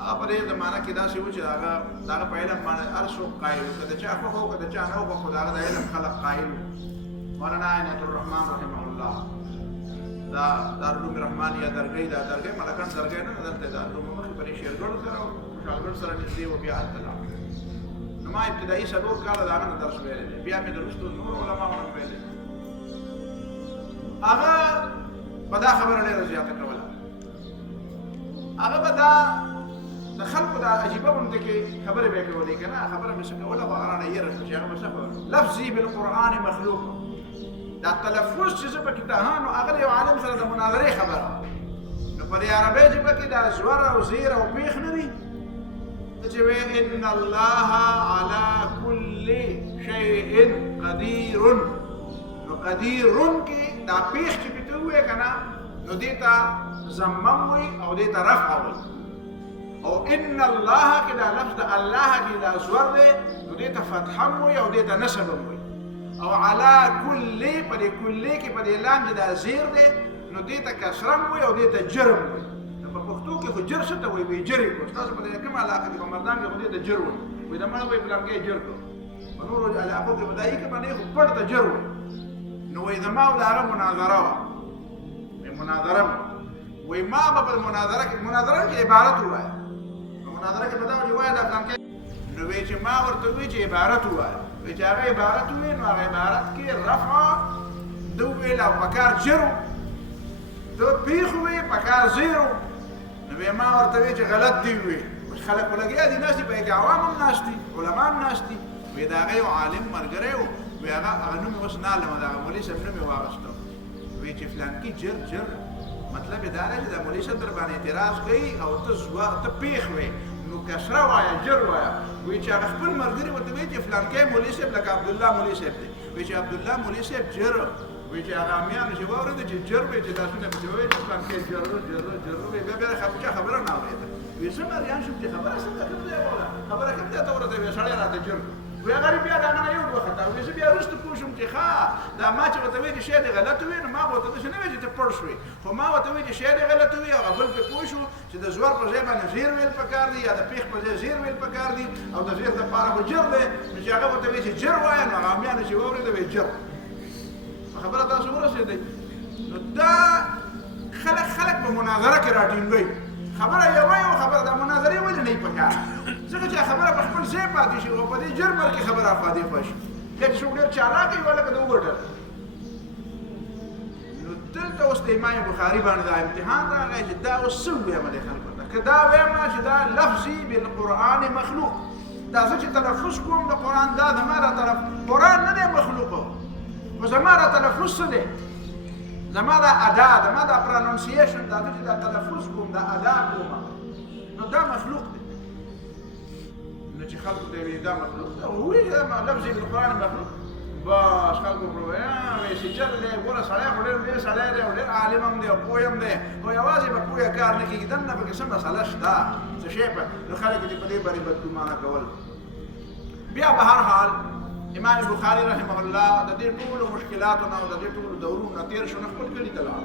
هغه په دې زمانه کې داسې و چې هغه په علم باندې هر څوک قایل و، که د چا خوښ و که د چا نه و خوښ و، د هغه د علم خلک قایل وو. مولانا عنایت الرحمن رحمه الله دا دارالعلوم رحمانیه درګۍ، دا درګۍ ملکان درګۍ نه دلته دارالعلوم مخکې پرې شیرګل سره او خوشحالګل سره نږدې و، بیا هلته لاړم. نو ما ابتدایي 4 کاله د هغه نه درس ویلی دی، بیا مې د وروستو نور علماو نه ویلی. هغه به دا خبره ډېره زیاته کوله، هغه به دا د خلکو دا عجیبه غوندې کې خبرې به یې کولې که نه، خبره مې څه کوله خو هغه رانه یېره شوه چې هغه به څه خبره لفظي بالقرآن مخلوق، دا تلفظ چې زه پکې نو هغه د یو عالم سره د مناظرې خبره. نو په دې عربۍ ژبه کې دا زور او زیر او پیښ نه وي چې وایي ان الله علی کل شیء قدیر. نو قدیرون کې دا پیښ چې پکې ووایې که نه نو دې ته ضمم وایي او دې ته رفع وایي، او ان الله کې دا لفظ د الله کې دا زور دی نو دې ته فتح هم وایي او دې ته نصب هم وایي، او علا کلی په دې کلی کې په دې لام چې دا زیر دی نو دې ته کسره هم وایي او دې ته جرم وایي. نو په پښتو کې خو جر څه ته وایي؟ وایي جر یې کړو. ستاسو په دې کومه علاقه کې په مردان کې خو دې ته جر وایي، وایي د مړه وایي پلانکۍ جر کړو، په نورو علاقو کې بدایي کې باندې خو پټ ته جر وایي. نو وایي زما او د هغه مناظره وه، مناظره وایي ما به په مناظره کې عبارت ووایه، په مناظره کې به دا وایي دا پلانکۍ، نو وایي چې ما ورته وایي چې عبارت ووایه، وایي چې هغه عبارت ووایي نو هغه عبارت کې رفع ده وویل او پکار جر و، ده پیښ ووایي پکار زیر و. نو وایي ما ورته وایي چې غلط دي ووایي، اوس خلک خو لګیا دي ناست دي، په کې عوام هم ناست دي، علما هم ناست دي. وایي د هغه یو عالم ملګری و، وایي هغه نوم یې اوس نه علمه، د هغه مولوي صاحب نوم یې واخیسته، وایي چې فلانکي جر مطلب یې دا دی چې د مولوي صاحب در باندې اعتراض کوي او ته پیښ وایي نو کسره وایه جر وایه. وایي چې هغه خپل ملګري ورته وایي چې فلانکی مولوي صاحب لکه عبدالله مولوي صاحب دی، وایي چې عبدالله مولوي صاحب جر، وایي چې هغه امیانو چې واورېده چې جر وایي چې لاسونه پسې وایي چې فلانکی جر وایي، بیا چا خبره نه اورېده. وایي زه مریان شوم چې خبره څنګه کوم ځای وله خبره کوم ځای ته ورته وایي سړی راته جر کړ. وایي هغه بیا د هغه نه یو وخته، وایي زه بیا وروسته پوه شوم چې ښه دا ما چې ورته وایي چې شی دې غلط وایي نو ما به ورته داسې نه وایي چې ته پړ شوې، خو ما ورته وایي چې شی دې غلط وایي، هغه بل پرې پوه شو چې د زور په ځای باندې زیر ویل پکار دي یا د پیښ په ځای زیر ویل پکار دي او د زیر دپاره خو جر دی، نو چې هغه ورته وایي چې جر وایه نو هغه امیانو چې واورېده وایي جر. خبره تاسو ورسېدئ؟ نو دا خلک په مناظره کې راټینګوي، خبره یوه یو خبره د مناظرې ولې نه وي پکار، ځکه چې خبره په خپل ځای پاتې شي او په دې جرمر کې خبره افادې خوا شي، بیا چې څوک ډېر چالاک وي ولکه د وګټل. نو دلته اوس د امام بخاري باندې دا امتحان راغی چې دا اوس څه ووایم دې خلکو ته، که دا ووایم چې دا لفظي بالقرآن مخلوق، دا زه چې تلفظ کوم د قرآن دا زما را طرف قرآن نه دی مخلوق، خو زما را تلفظ څه دی؟ زما دا ادا، زما دا پرانونسیشن، دا چې دا تلفظ کوم دا ادا کوم نو دا مخلوق دی. نو چې خلکو ته وایي دا مخلوق دی، وایي دا لفظي بالقرآن مخلوق، بس خلکو پرې وایي چې جل دی، ګوره سړی خو ډېر لوی سړی دی او ډېر عالم هم دی او پوه هم دی، خو یوازې به پوهه کار نه کېږي، دننه پکې څه مسله شته څه شی په نو خلک دې په دې باندې بدګمانه کول. بیا به هر حال امام بخاري رحمه الله د دې ټولو مشکلاتو نه او د دې ټولو دورونو نه تېر شو، نه خپل کلي ته لاړ،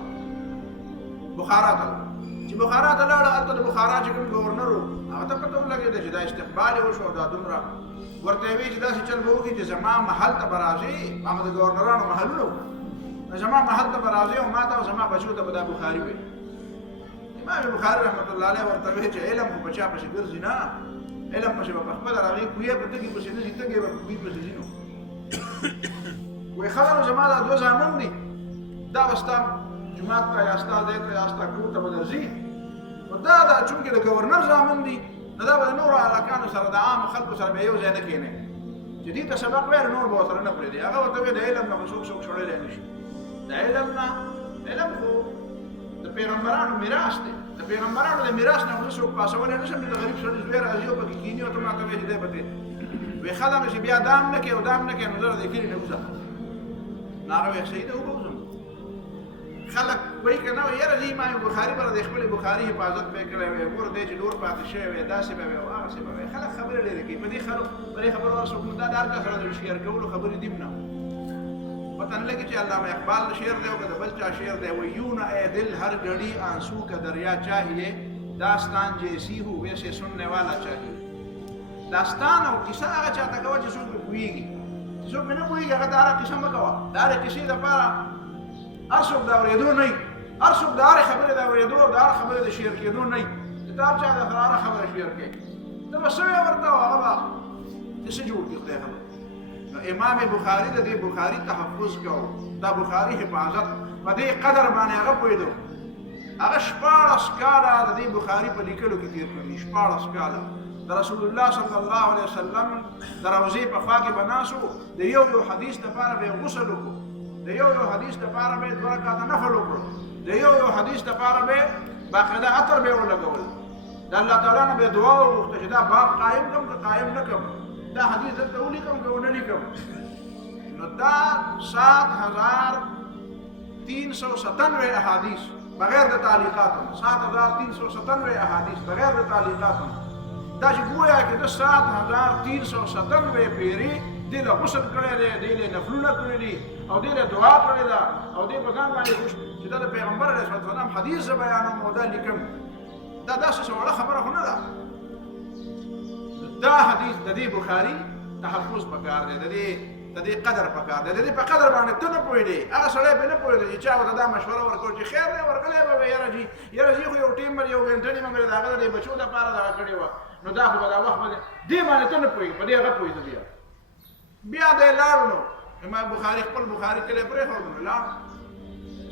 بخارا ته چې بخارا ته لاړ، هلته د بخارا چې کوم ګورنر و هغه ته پته ولګېده چې دا استقبال یې وشو، دا دومره ورته یې وایي چې داسې چل به وکړي چې زما محل ته به راځي، هغه د ګورنرانو محلونه وو، زما محل ته به راځي او ما ته او زما بچو ته به دا بخاري وایي. امام بخاري رحمة الله علیه ورته وایي چې علم خو په چا پسې ګرځي نه، علم پسې به پخپله راغی، کویې په تږي پسې نه ځي، تږی به په کوی پسې ځي. نو وایي ښه نو زما دا 2 زامن دي، دا به ستا جومات ته یا ستا ځای ته یا ستا کور ته به درځي، نو دا چونکې د ګورنر زامن دي نو دا به د نورو هلکانو سره د عامو خلکو سره به یو ځای نه کښېنئ، چې دې ته سبق ویل نور به ورسره نه پرېږدي. هغه ورته وایي د علم نه به څوک شړلی نه شي، د علم نه، علم خو د پیغمبرانو میراث دی، د پیغمبرانو د میراث نه خو څوک پاسولی نه شم چې د غریب سړي زوی راځي او پکې کښېني او ته ما ته وایې چې دی به دی وایي ښه ده نو چې بیا دام نه کوې او دام نه کوې نو زه د دې کلي نه وځم. نو هغه وایي صحیح ده وبوځم. خلک وایي که نه وایي یاره زه امام بخاري به د خپلې بخاري حفاظت به یې کړی وی، ګوره دی چې ډور پاتې شوی وی، داسې به وی او هغسې به وی. خلک خبرې ډېرې کوي په دې خبرو هر څوک دا د هر چا سره د شعر کولو خبرې دي نه پته نه لګي چې علامه اقبال شعر دی او که د بل چا شعر دی. ویونه ای دل هر گھڑی آنسو کا دریا چاہیے दास्तान जैसी हो वैसे सुनने वाला चाहिए। दास्तान और किस्सा هغه چاته کوه چې څوک پرې پوهېږي، چې څوک پرې نه پوهېږي هغه د هغه کیسه مه کوه. د هرې کیسې دپاره هر څوک د اورېدو نه وي، هر څوک د هرې خبرې د اورېدو او د هر خبرې د شیر کېدو نه وي. چې تا چا د هره خبره شیر کړې ته به څه ویې ورته او هغه به چې څه جوړ کړي خدای خبر. نو امام بخاري د دې بخاري تحفظ کوو، دا بخاري حفاظت په دې قدر باندې هغه پوهېدو. هغه 14 کاله د دې بخاري په لیکلو کې تېر کړي، 14 کاله د رسول الله صلی الله علیه وسلم د روضې په خوا کې به ناست وو، د یو یو حدیث دپاره به یې غسل وکړو، د یو یو حدیث دپاره به یې 2 رکعته نفل وکړو، د یو یو حدیث دپاره به یې باقاعده عطر به یې ولګول، د الله تعالی نه به یې دعا وغوښته چې دا باب قایم کړم که قایم نه کړم، دا حدیث دلته ولیکم که ونه لیکم. نو دا 7397 احادیث بغیر د تعلیقاتو، 7397 احادیث بغیر د تعلیقاتو، دا چې گویا کې د 7397 پیری دې له غسل کړی دی، دې له نفلونه کړي دي او دې له دعا کړې ده او دې په ځان باندې غوښت چې دا د پیغمبر علیه الصلاة والسلام حدیث زه بیانوم او دا لیکم. دا داسې څه وړه خبره خو نه ده. دا حدیث د دې بخاري تحفظ پکار دی، د دې قدر پکار دی، د دې په قدر باندې ته نه پوهېدې، هغه سړی پرې نه پوهېده چې چا ورته دا مشوره ورکړو چې خیر دی ورغلی به وي یاره جي خو یو ټیم باندې یو غنټه نیمه مې د هغه د بچو دپاره دغه کړې وه، نو دا خو به دا وخت باندې دې باندې ته نه پوهېږې، په دې هغه پوهېده. بیا دی لاړ، نو امام بخاري خپل بخاري کلی پرېښود، نو لاړ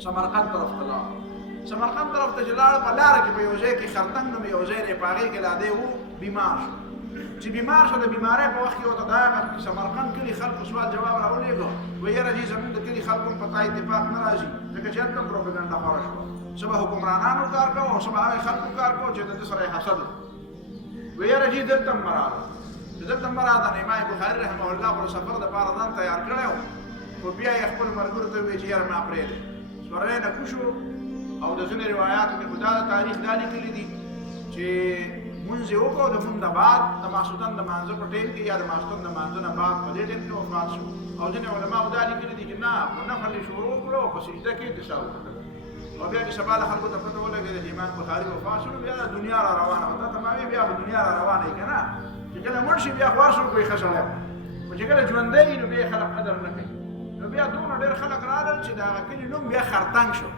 سمرقند طرف ته لاړ. سمرقند طرف ته چې لاړ، په لاره کې په یو ځای کې خرطنګ نوم یو ځای دی، په هغې کې لا دی و بیمار شو. چې بیمار شو، د بیمارۍ په وخت کې ورته د هغه سمرقند کلي خلکو سوال جواب راولېږه، وایي یاره جي زمونږ د کلي خلکو هم په تا اتفاق نه راځي، ځکه چې هلته پروپګنډه خوره شوه، څه به حکمرانانو کار کوو او څه به هغې خلکو کار کوو چې د ده سره یې حسد و. وایي یاره جي دلته هم مه راغله، چې دلته هم مه راغله. نو امام بخاري رحمه الله پر سفر دپاره ځان تیار کړی و، خو بیا یې خپلو ملګرو ته وویل چې یاره ما پرېږدئ. سورلی نه کوش وو او د ځینې روایاتو کې خو دا د تاریخ دا لیکلي دي چې مونځ یې وکړو، د مونځ نه بعد د ماسخوتن د مانځه په ټیم کې یا د ماسخوتن د مانځه نه بعد په دې ټیم کې وفات شو. او ځینې علماو دا لیکلي دي چې نه په نفل یې شروع کړو، په سجده کې اتساع وکړل، او بیا چې سبا له خلکو ته پته ولګېده چې امام بخاري وفات شو، بیا د دنیا را روانه وه. تا ته ما وایي بیا به دنیا را روانه وي که نه، چې کله مړ شي بیا خوار شو کوي ښه سړی، خو چې کله ژوندی وي نو بیا یې خلک قدر نه کوي. نو بیا دومره ډېر خلک راغلل چې د هغه کلي نوم بیا خرطنګ شو،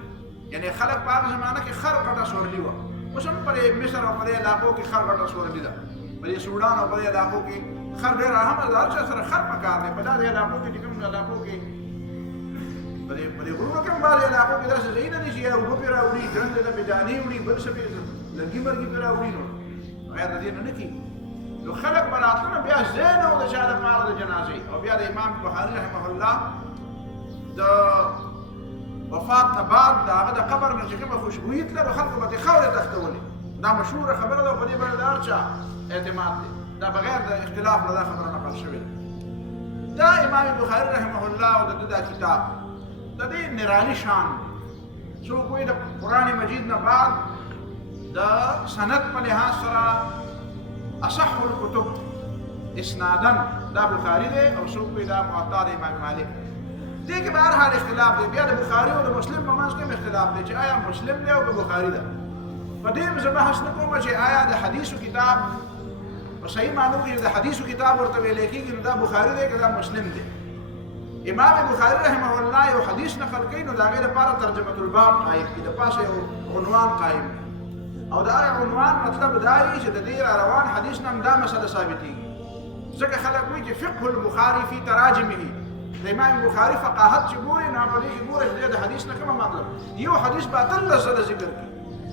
یعنې خلک په هغه زمانه کې خر غټه سورلي وه. اوس هم په مصر او په دې علاقو کې خر غټه سورلي ده، په دې سوډان او په دې علاقو کې خر ډېر اهم ده، هر چا سره خر پکار دی. په داسې علاقو کې چې کوم علاقو کې په دې غرونو کې هم بعضې علاقو کې داسې ځایونه دي چې یا اوبه پرې راوړي، ډنډ ته بېجانې وړي، بل څه پرې لرګي مرګي پرې راوړي، نو غیر د دې نه کېږي. نو خلک به راتلونه بیا ځای نه و د چا دپاره د جنازې. او بیا د امام بخاري رحمه الله د وفات نه بعد د هغه د قبر نه چې کومه خوشبويي تله، نو خلکو به ترې خاورې تښتولې. دا مشهوره خبره ده، په دې باندې د هر چا اعتماد دی، دا بغیر د اختلاف نه دا خبره نقل شوې ده. دا امام بخاري رحمه الله او د ده دا کتاب د دې نراني شان دی. څوک وایي د قرآن مجید نه بعد د سند په لحاظ سره اصح الکتب اسنادن دا بخاري دی، او څوک وایي دا موطا د امام مالک دی. دې کې به هر حال اختلاف دی. بیا د بخاري او د مسلم په منځ کې هم اختلاف دی چې آیا مسلم دی او که بخاري ده. په دې زه بحث نه کوم چې آیا د حدیثو کتاب په صحیح معنو کې د حدیثو کتاب ورته ویلی کېږي نو دا بخاري دی که دا مسلم دی. امام بخاري رحمه الله یو حدیث نقل کوي، نو د هغې دپاره ترجمة الباب قایم کړي، د پاسه یو عنوان قایم کړي، او د هغې عنوان مطلب دا وي چې د دې را روان حدیث نه هم دا مسله ثابتېږي. ځکه خلک وایي چې فقه البخاري فی تراجمه، د امام بخاري فقاهت چې ګوري نو په دې کې ګوره چې د حدیث نه کومه مطلب. یو حدیث به 18 ځله ذکر کړي،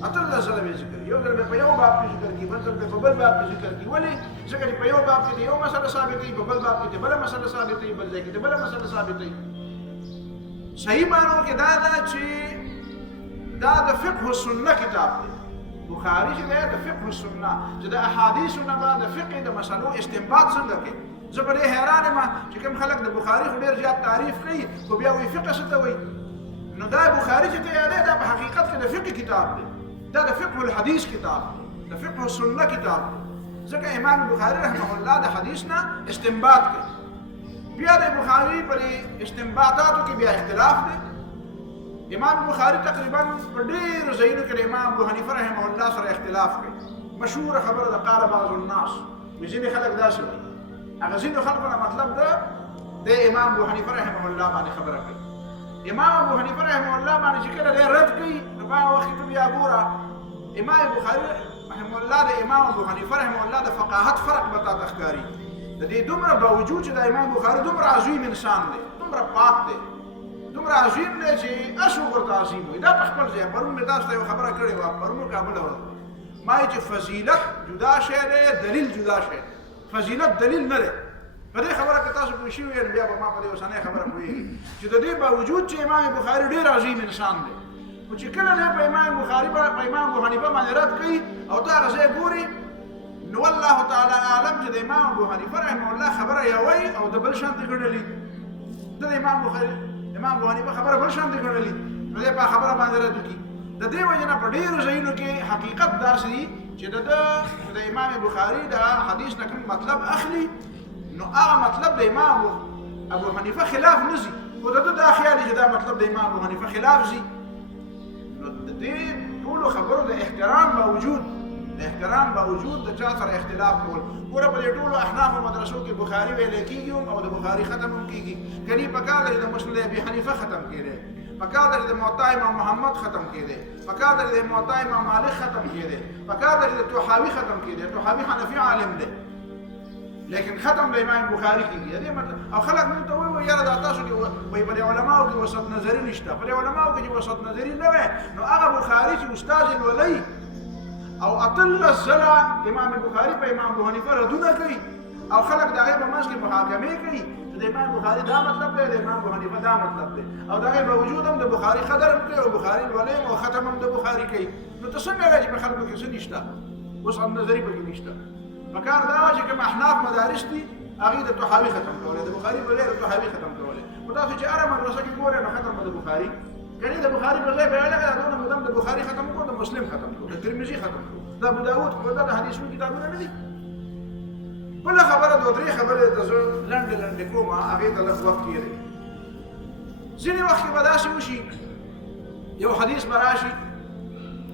18 ځله به ذکر کړي، یو ځل به په یو باب کې ذکر کړي، بل ځل به په بل باب کې ذکر کړي. ولې؟ ځکه چې په یو باب کې د یو مسله ثابتوي، په بل باب کې د بله مسله ثابتوي، بل ځای کې د بله مسله ثابتوي. صحیح معنو کې دا ده چې دا د فقه السنه کتاب دی. بخاري چې دی د فقه السنه، چې د احادیثو نه به د فقه د مسلو استنباط څنګه کوي. زه په دې حیران یم چې کوم خلک د بخاري خو ډېر زیات تعریف کوي، خو بیا وایي فقه څه ته وایي. نو دا بخاري چې ته یادوې دا په حقیقت کې د فقه کتاب دی، دا د فقه الحدیث کتاب دی، د فقه السنه کتاب دی. ځکه امام بخاري رحمه الله د حدیث نه استنباط کوي. بیا د بخاري پر استنباطاتو کې بیا اختلاف دی. امام بخاری تقریبا په ډېرو ځایونو کې د امام ابو حنیفه رحمه الله سره اختلاف کوي. مشهوره خبره ده قال بعض الناس، ځینې خلک داسې وایي. هغه ځینو خلکو نه مطلب ده د امام ابو حنیفه رحمه الله باندې خبره کوي. امام ابو حنیفه رحمه الله باندې چې کله دی رد کوي نو په هغه وخت کې بیا ګوره امام بخاري رحمه الله د امام ابو حنیفه رحمه الله د فقاهت فرق به تا ته ښکاري. د دې دومره باوجود چې د امام بخاري دومره عظیم انسان دی، دومره پاک دی، دومره عظیم دی چې هر څوک ورته عظیم وایي. دا په خپل ځای پرون مې تاسو ته یوه خبره کړې وه، پرون کابل ورته ما چې فضیلت جدا شی دی، دلیل جدا شی دی. فضیلت دلیل نه دی. په دې خبره کې تاسو پوه شوي یې، بیا به ما په دې اوسنۍ خبره پوهېږي چې د دې باوجود چې امام بخاري ډېر عظیم انسان دی، خو چې کله دی په امام بخاري په امام ابو حنیفه باندې رد کوي او ته هغه ځای ګوري، نو والله تعالی اعلم چې د امام ابو حنیفه رحمه الله خبره یوه او د بل شانتې ګڼلي. د امام ابو حنیفه خبره بل شانتې ګڼلي، نو دی په خبره باندې رد وکړي. د دې وجې نه په ډېرو ځایونو کې حقیقت داسې دي چې د امام بخاري د حدیث نه کوم مطلب اخلي، نو هغه مطلب د امام ابو حنیفه خلاف نه ځي، خو د ده دا خیال چې دا مطلب د امام ابو حنیفه خلاف ځي. نو د دې ټولو خبرو د احترام باوجود د چا سره اختلاف کول. ګوره په دې ټولو احنافو مدرسو کې بخاري ویلی کېږي او د بخاري ختم هم کېږي. کني پکار دی د مسند ابي حنیفه ختم کېدی، پکار دی د موطا امام محمد ختم کېدی، پکار دی د موطا امام مالک ختم کېدی، پکار دی د طحاوي ختم کېدی. طحاوي حنفي عالم دی لیکن ختم د امام بخاري کېږي. دې مطلب او خلک موږ ته وایي یاره دا تاسو کې وایي په دې علماو کې وسط نظري نشته. په دې علماو کې چې وسط نظري نه وی، نو هغه بخاري چې استاد یې لولئ او اتلس ځله امام بخاري په امام ابو حنیفه ردونه کوي او خلک د هغې په منځ کې محاکمې کوي چې د امام بخاري دا مطلب دی، د امام ابو حنیفه دا مطلب دی، او د هغې باوجود هم د بخاري قدر هم کوي او بخاري لولئ او ختم هم د بخاري کوي. نو ته څنګه وایې چې په خلکو کې څه نشته، وسط نظري پکې نشته. پکار دا وه چې کوم احناف مدارس دي هغې د طحاوي ختم کولی، د بخاري بغیر د طحاوي ختم کولی. خو تاسو چې هره مدرسه کې ګورئ نو ختم به د بخاري کني، د بخاري په ځای به یې لږه دونه مدام د بخاري ختم کړو، د مسلم ختم کړو، د ترمذي ختم کړو، د ابو داود خو دا د حدیثونو کتابونه نه دي. بله خبره دوه درې خبرې ته زه لنډې کوم، هغې ته لږ وخت کېږي. ځینې وخت کې به داسې وشي یو حدیث به راشي،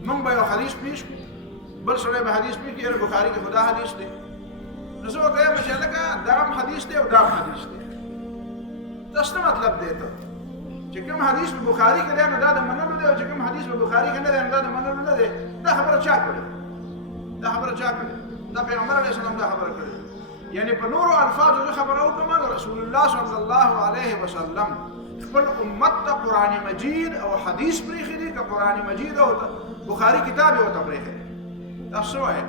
موږ به یو حدیث پېښ کړو، بل سړی به حدیث پېښ کړي، یاره بخاري کې خو دا حدیث دی. نو زه ورته وایم چې هلکه دا هم حدیث دی او دا هم حدیث دی. دا څه مطلب دی ته چې کوم حدیث په بخاري کې دی نو دا د منلو دی، او چې کوم حدیث په بخاري کې نه دی نو دا د منلو نه دی. دا خبره چا کړې؟ دا پیغمبر علیه السلام دا خبره کړې. یعنی په نورو الفاظو زه خبره وکړم نو رسول الله صلی الله علیه وسلم خپل امت ته قرآن مجید او حدیث پرېښي دي، که قرآن مجید او بخاري کتاب یې ورته پرېښی دی. تاسو څه وایئ؟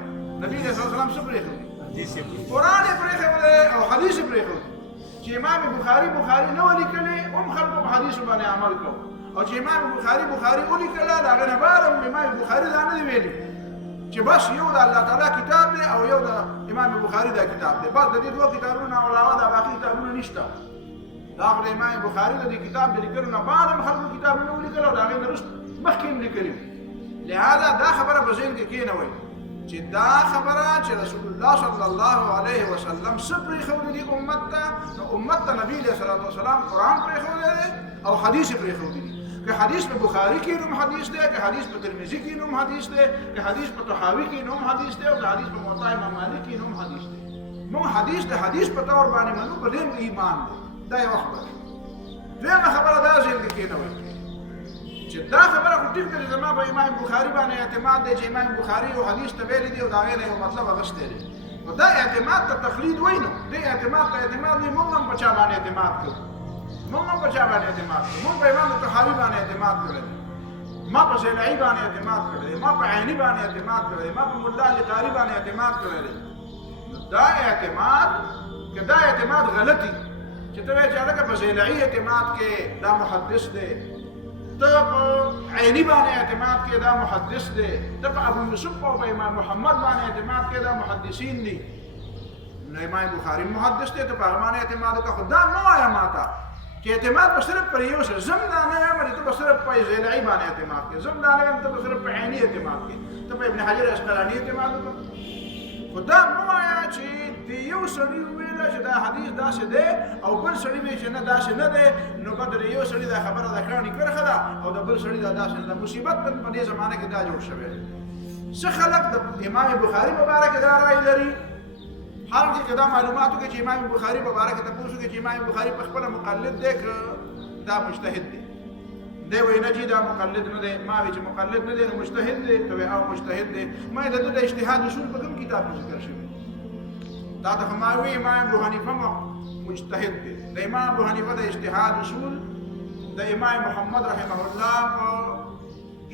نبي علیه السلام څه پرېښی دی؟ قرآن یې پرېښی او حدیث یې پرېښی چې امام بخاري نه ولیکلې هم خلکو په حدیثو باندې عمل کوو، او چې امام بخاري ولیکله د هغې نه بعد هم امام بخاري دا نه دی ویلي چې بس یو د الله تعالی کتاب دی او یو د امام بخاري دا کتاب دی، بس د دې دوه کتابونو علاوه د باقي کتابونه نشته. دا خو د امام بخاري د دې کتاب د لیکلو نه بعد هم خلکو کتابونه ولیکل او د هغې نه وروسته مخکې هم لیکلي. لهذا دا خبره په ذهن کې کېنوئ چې دا خبره چې رسول الله صلی الله علیه وسلم څه پرېښودي دي امت ته، نو امت ته نبي علیه الصلاة والسلام قرآن پرېښودی دی او حدیث یې پرېښودي دي. که حدیث په بخاري کې نوم حدیث دی، که حدیث په ترمذي کې نوم حدیث دی، که حدیث په طحاوي کې نوم حدیث دی، او که حدیث په موطا امام مالک کې نوم حدیث دی. موږ حدیث د حدیث په طور باندې منو، په دې ایمان دی. دا یوه خبره. دویمه خبره دا ذهن کې کېنوئ چې دا خبره خو ټیک ده چې زما په امام بخاري باندې اعتماد دی چې امام بخاري یو حدیث ته ویلی دی او د هغې نه یو مطلب اخیستی دی. نو دا اعتماد ته تقلید وایي. نو دې اعتماد ته اعتماد وي، موږ هم په چا باندې اعتماد کوو. موږ په امام طحاوي باندې اعتماد کړی دی، ما په زیلعي باندې اعتماد کړی دی، ما په عیني باندې اعتماد کړی دی، ما په ملا لقاري باندې اعتماد کړی دی. دا اعتماد غلطي چې ته وایې چې هلکه په زیلعي اعتماد کې دا محدث دی، ته په عیني باندې اعتماد کې دا محدث دی، ته په ابو یوسف او په امام محمد باندې اعتماد کې دا محدثین دي. نو امام بخاري محدث دی، ته په هغه باندې اعتماد وکړه. خو دا مه وایه ما ته چې اعتماد به صرف پر یو شی، زم دا نه وایم چې ته به صرف په زیلعي باندې اعتماد کوې، زم دا نه وایم ته به صرف په عیني اعتماد کوې، ته په ابن حجر اسقلاني اعتماد وکړه. خو دا مه وایه چې د یو یو سړي وویله چې دا حدیث داسې دی او بل سړي وایي چې نه داسې نه دی نو به د یو سړي دا خبره د کاڼي کرښه ده او د بل سړي دا داسې نه ده. مصیبت په دې زمانه کې دا جوړ شوی دی. څه خلک د امام بخاري په باره کې دا رایې لري، حالانکه که دا معلومات وکړي چې امام بخاري په باره کې تپوس وکړي چې امام بخاري په خپله مقلد دی که دا مجتهد دی. دی وایي نه چې دا مقلد نه دی، ما وایي چې مقلد نه دی نو مجتهد دی. ته وایي او مجتهد دی. ما د ده د اجتهاد اصول په کوم کتاب کې ذکر شوي؟ دا ته خو ما وایي امام ابو حنیفه مجتهد دی. د امام ابو حنیفه د اجتهاد اصول د امام محمد رحمه الله په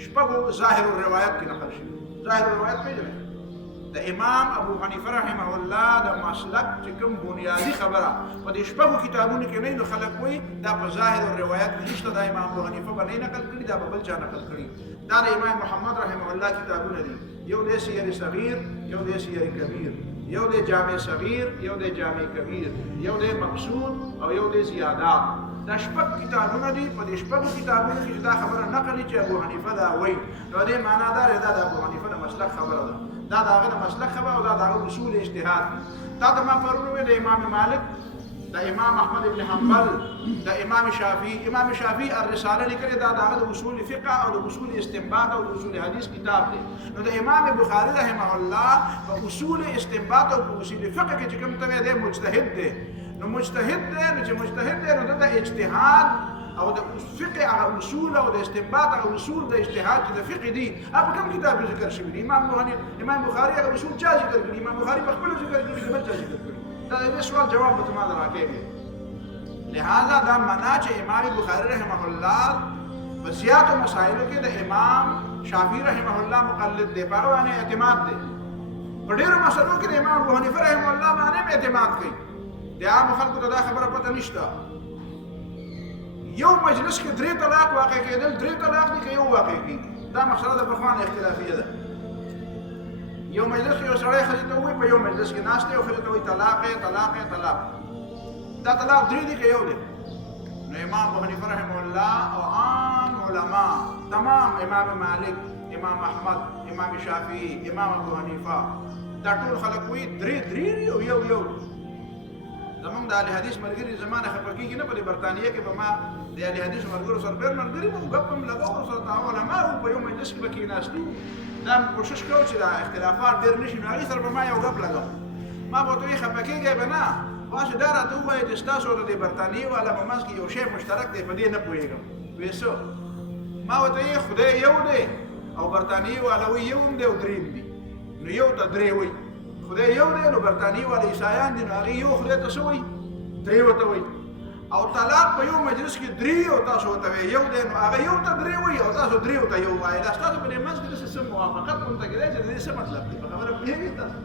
شپږو ظاهر الروایت کې نقل شوي. ظاهر الروایت پېژنئ؟ د امام ابو حنیفه رحمه الله د مسلک چې کوم بنیادی خبره په دې شپږو کتابونو کې نه، نو خلک وایي دا په ظاهر الروایت کې نشته، دا امام ابو حنیفه به نه نقل کړي، دا به بل چا نقل کړي. دا د امام محمد رحمه الله کتابونه دي. یو دی سیر صغیر، یو دی سیر کبیر، یو دی جامع صغیر، یو دی جامع کبیر، یو دی مقصود او یو دی زیادات. دا شپږ کتابونه دي. په دې شپږو کتابونو کې دا خبره نقل چې ابو حنیفه دا وایي، نو دې معنا دا دی دا د ابو حنیفه د مسلک خبره ده، دا د هغه د مسلک خبره او دا د هغه اصول اجتهاد دي. دا ته ما پرون وویل د امام مالک، د امام احمد بن حنبل، د امام شافعي. امام شافعي الرساله لیکلې دا د هغه د اصول فقه او د اصول استنباط او د اصول حدیث کتاب دی. نو د امام بخاري رحمه الله په اصول استنباط او په اصول فقه کې چې کوم ته دی مجتهد دی. نو مجتهد دی، نو چې مجتهد دی نو د اجتهاد او د فقه هغه اصول او د استنباط هغه اصول د اجتهاد چې د فقه دي هغه کوم کتاب ذکر شوي دي؟ امام بخاري هغه اصول چا ذکر کړي؟ امام بخاري په خپل ذکر کړي چې بل چا ذکر کړي؟ دا د دې سوال جواب به ما راکېږي. لہذا دا معنا چې امام بخاري رحمه الله په زیاتو مسایلو کې د امام شافعي رحمه الله مقلد دی، په هغه باندې اعتماد دی. په ډېرو مسلو کې د امام ابو حنیفه رحمه الله باندې اعتماد کوي. د عامو خلکو ته دا خبره پته نشته. یو مجلس کې 3 طلاق واقع کېدل، 3 طلاق دي که یو واقع کېږي، دا مسله د پخوانه اختلافیه ده. یو مجلس کې یو سړی ښځې ته ووایي، په یو مجلس کې ناست دی او ښځې ته وایي طلاق یې طلاق یې طلاق. دا طلاق 3 دي که یو دی؟ نو امام ابو حنیفه رحمه الله او عام علما تمام، امام مالک، امام احمد، امام شافعي، امام ابو حنیفه، دا ټول خلک وایي 3 دي او یو. زمونږ د اهل حدیث ملګري زمانه خفه کېږي نه، په دې برطانیه کې به ما د اهل حدیث ملګرو سره ډېر ملګري وو، ګپ هم لګوو، ورسره علما وو، په یو مجلس کې به کېناستو. دا کوشش کوو چې دا اختلافات ډېر نه شي، نو هغې سره به ما یو ګپ لګوم. ما به ورته وایي خفه کېږئ به نه، واسې دا راته ووایه چې ستاسو د دې برطانیې والا په منځ کې یو شی مشترک دی، په دې نه پوهېږم. وایي څه؟ ما ورته وایي خدای یو دی او برطانیې والا وایي یو هم دی او 3 دي، نو یو ته 3 وایي. خدای یو دی نو برطانیې والا عیسایان دي، نو هغې یو خدای ته څه وایي؟ 3 ورته وایي. او طلاق په یو مجلس کې 3 او تاسو ورته وایي یو دی، نو هغه یو ته 3 وایي او تاسو 3 ورته یو وایي. دا ستاسو په دې منځ کې داسې څه موافقت کوم ته کېدی چې د دې څه مطلب دی؟ په خبره پوهېږئ تاسو؟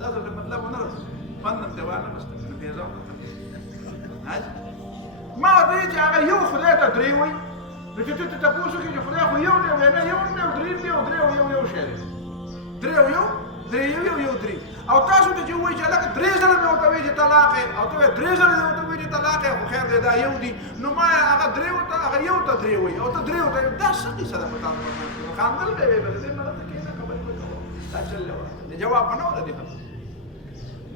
تاسو ته مطلب ونه رسېږي، فن ته وانه بسته پیژاو. ما ورته وایي چې هغه یو خدای ته 3 وایي، نو چې ته تپوس وکړې چې خدای خو یو دی، وایي نه یو دی او 3 دی او 3 او یو شی دی. 3 او یو 3 او تاسو ته چې وایي چې هلکه 3 ځله مې ورته وایي چې طلاق یې، او ته وایې 3 ځله مې ورته وایي چې طلاق یې، خو خیر دی دا یو دی، نو ما هغه 3 ورته هغه یو ته 3 وایي او ته 3 ورته وایي. دا څه قیصه ده په تاسو باندې؟ خاندل به وایي بله دې نه راته کښېنه خبرې به کوو، دا چل دی د جواب به نه وله دې خبرې.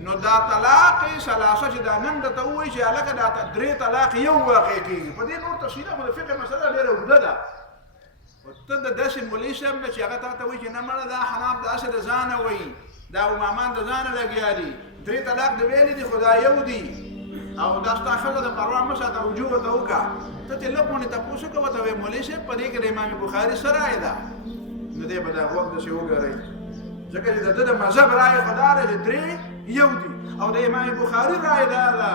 نو دا طلاق ثلاثه چې دا نن درته ووایي چې هلکه دا 3 طلاق یو واقع کېږي، په دې نور تفصیله خو د فقه مسله ډېره اوږده ده. ته د داسې مولوي صاحب نه چې هغه تا ته وایي چې نه مړه دا حناب داسې د ځانه وایي، دا امامان د ځانه لګیا دي، 3 طلاق د ویلي دي خو دا یو دي، او دا ستا ښځه د پروا مه ساته، رجوع ورته وکړه. ته چې لږ غونې تپوس وکړه ورته وایي مولوي صاحب په دې کې د امام بخاري څه رایه ده؟ نو دی به دا غوږ داسې وګورئ، ځکه چې د ده د مذهب رایه خو دا ده چې 3 یو دي، او د امام بخاري رایه دا ده.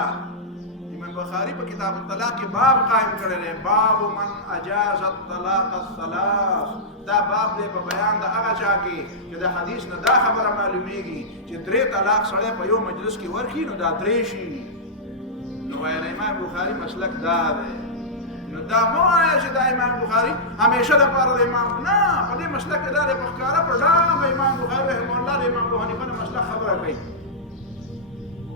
امام بخاري په کتاب الطلاق کې باب قائم کړی دی، باب من اجاز الطلاق الثلاث. دا باب دی په بیان د هغه چا کې چې د حدیث نه دا خبره معلومیږي چې 3 طلاق سړی په یو مجلس کې ورکړي نو دا 3 شي. نو وایي د امام بخاري مسلک دا دی. نو دا مه وایه چې دا امام بخاري همیشه دپاره د امام، نه، په دې مسلک کې دا دی په ښکاره په ډاګه به امام بخاري رحمه الله د امام ابو حنیفه د مسلک خبره کوي.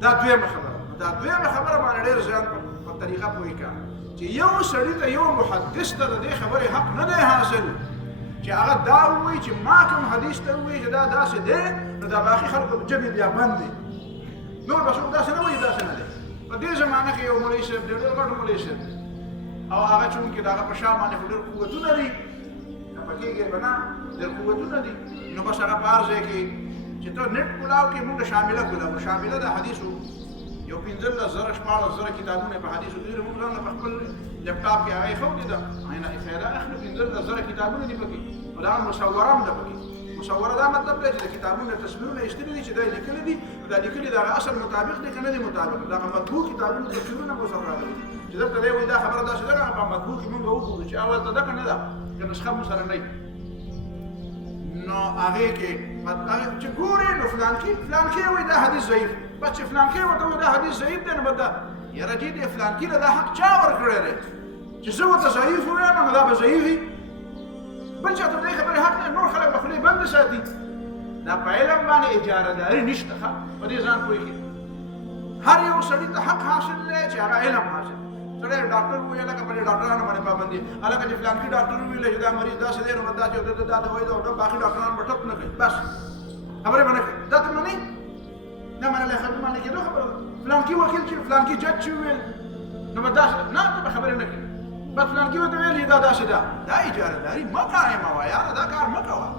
دا دویمه خبره. دا دویمه خبره باندې ډېر زیات په طریقه پوهې کړه چې یو سړي ته یو محدث ته د دې خبرې حق نه دی حاصل چې هغه دا ووایي چې ما کوم حدیث ته ووایي چې دا داسې دی، نو دا باقي خلکو ژبې بیا بند دی. نور به څوک داسې نه وایي داسې نه دی. په دې زمانه کې یو مولوي صاحب دی، ډېر غټ مولوي صاحب دی، او هغه چونکې د هغه په شا باندې خو ډېر قوتونه دي، خفه کېږئ به نه، ډېر قوتونه دي. نو بس هغه په هر ځای کې چې ته نېټ کولاو کې موږ شامله کولاو. شامله د حدیثو یو 15,000 14,000 کتابونه په حدیثو دي. موږ ځان په خپل لپټاپ کې هغه ایښودې ده، عینه فایده اخلو. 15,000 کتابونه دي پکې، او دا مصوره هم ده پکې. مصوره دا مطلب دی چې د کتابونو تصویرونه ایستلي دي چې دا لیکلي دي، دا لیکلي د هغه اصل مطابق دي که نه دي مطابق. دا مطبوع کتابونو تصویرونه مو سره راغلي چې درته دی وایي دا خبره داسې ده، هغه په مطبوع کې موږ وګورو چې اول ته ده که نه ده، که نسخه مو سره نه وي. نو هغې کې چې ګورې نو فلانکي وایي دا حدیث ضعیف، بس چې فلانکي ورته وایي دا حدیث ضعیف دی، نو به دا یاره جي دې فلانکي له دا حق چا ورکړی دی چې زه ورته ضعیف ووایم نو دا به ضعیف وي. بل چاته د دې خبرې حق نه، نور خلک به خولې بندې ساتي. دا په علم باندې اجاره داري نشته. په دې ځان پوهېږي. هر یو سړي ته حق حاصل دی چې هغه علم حاصل. سړی ډاکټر ووایي هلکه په دې ډاکټرانو باندې پابندي، هلکه چې فلانکي ډاکټر وویلی چې دا مریض داسې دی نو دا چې دا دوايي ده، او باقي ډاکټران به ټپ نه کوي، بس خبرې به نه کوي. دا ته منې نه منلی، خبرې منې کېدو خبره ده. فلانکي وکیل چې فلانکي جج چې وویل نو به داسې نه، ته به خبرې نه کوي. بس فلانکي ورته ویل دا داسې ده. دا اجاره داري مه قایموه یاره، دا کار مه کوه.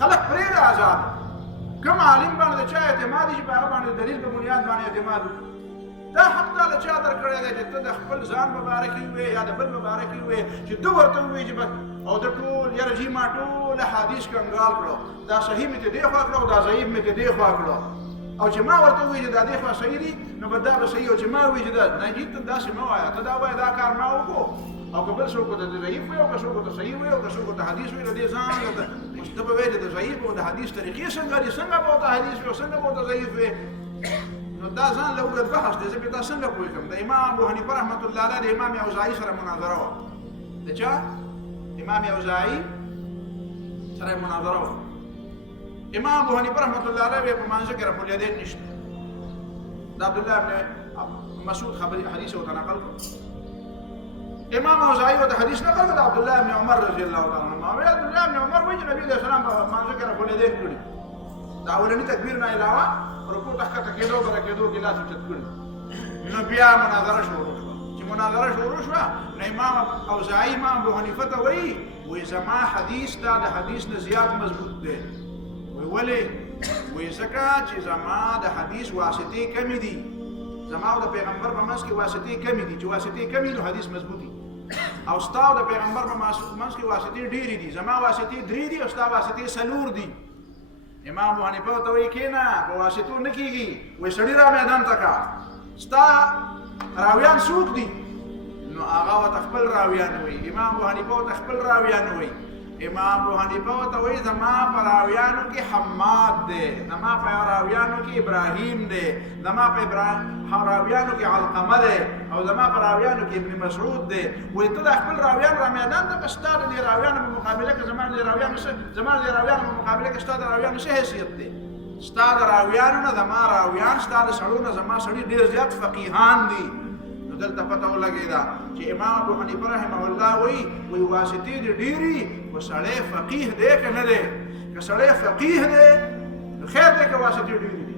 خلک پرېږده آزاد. کوم عالم باندې د چا اعتماد چې په هغه باندې د دلیل په بنیاد باندې اعتماد وکړي. دا حق تا له چا درکړی دی چې ته د خپل ځان مبارک ووایې یا د بل مبارک ووایې چې ده ورته ووایي چې بس او د ټول یاره جي ما ټول حدیث کنګال کړو، دا صحیح مې ته دې خوا کړو، دا ضعیف مې ته دې خوا کړو، او چې ما ورته ووایي چې دا دې خوا صحیح دي نو به دا به صحیح، او چې ما ووایي چې دا نه جي ته داسې مه وایه، ته دا وایه دا کار ما وکړو، او که بل څوک ورته ضعیف وایي او که څوک ورته صحیح وایي او که څوک ورته حدیث وایي، د دې ځان ته به وایي چې د ضعیف او د حدیث طریقې څنګه دي، څنګه به ورته حدیث وي او څنګه به ورته ضعیف وي. نو دا ځان له اوږد بحث دی. زه پرې دا څنګه پوه کړم؟ د امام ابو حنیفه رحمت الله علیه د امام اوزاعي سره مناظره وه. د چا؟ امام اوزاعي سره مناظره وه. امام ابو حنیفه رحمت الله علیه په مانځه کې رفع الیدین نشته. د عبدالله بن مسعود خبري حدیث ورته نقل کړ. امام اوزاعي ورته حدیث نقل کړ د عبدالله بن عمر رضی الله تعالی عنهما. وایي عبدالله بن عمر وایي چې نبي علیه السلام په مانځه کې رفع الیدین کړي، د اولني تکبیر نه علاوه رکوع ته ښکته کېدو بره کېدو کې لاس اوچت کړي. نو بیا مناظره شروع شوه. چې مناظره شروع شوه نو امام اوزاعي امام ابو حنیفه ته وایي زما حدیث تا د حدیث نه زیات مضبوط دی. وایي ولې؟ وایي ځکه چې زما د حدیث واسطې کمې دي، زما او د پیغمبر په منځ کې واسطې کمې دي. چې واسطې کمې نو حدیث مضبوط دي، او ستا او د پیغمبر په منځ کې واسطې ډېرې دي. زما واسطې 3 دي او ستا واسطې 4 دي. امام ابو حنیفه ته وایي کېنه په واسطو نه کېږي. وایي سړي را میدان ته کا، ستا راویان څوک دي؟ نو هغه ورته خپل راویان وایي. امام ابو حنیفه ورته خپل راویان وایي. امام ابو حنیفه ورته وایي زما په راویانو کې حماد دی، زما په راویانو کې ابراهیم دی، زما په راویانو کې علقمه دی، او زما په راویانو کې ابن مسعود دی. وایي ته د خپل راویان را میدان ته که ستا د دې راویانو په مقابله کې زما د دې راویانو په مقابله کې ستا د راویانو څه حیثیت دی؟ ستا د راویانو نه زما راویان، ستا د سړو نه زما سړي ډېر زیات فقیهان دي. نو دلته پته ولګېده چې امام ابو حنیفه رحمه الله وایي واسطې دي ډېرې، خو سړی فقیه دی که نه دی؟ که سړی فقیه دی نو خیر دی که واسطې ډېرې دي،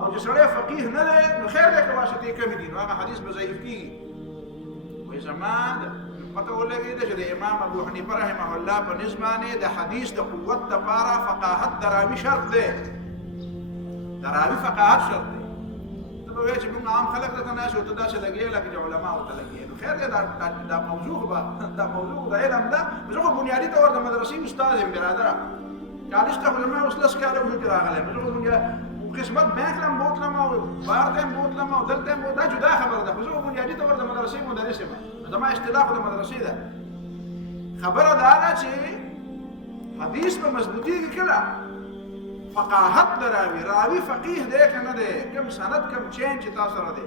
او چې سړی فقیه نه دی نو خیر دی که واسطې کمې دي، نو هغه حدیث به ضعیف کېږي. وایي زما پته ولګېده چې د امام ابو حنیفه رحمه الله په نسبت باندې د حدیث د قوت دپاره فقاهت د راوي شرط دی. د راوي فقاهت شرط دی. ته به وایې چې موږ عام خلک درته ناست یو، ته داسې لګېږې لکه چې علما ورته لګېږي. نو خیر دی دا موضوع د علم ده. زه خو بنیادي طور د مدرسې استاد یم برادره. کالج ته خو زما اوس 10 کاله وجود کې راغلی یم. زه خو قسمت بینک لم بوتلم او بار ته بوتلم او دلته دا جدا خبره ده. خو زه خو بنیادي طور د مدرسې مدرس یم. زما اصطلاح خو د مدرسې ده. خبره دا ده چې حدیث به مضبوطېږي کله؟ فقاهت د راوي فقیه دی که نه دی؟ کم سند کم چین چې تا سره دی.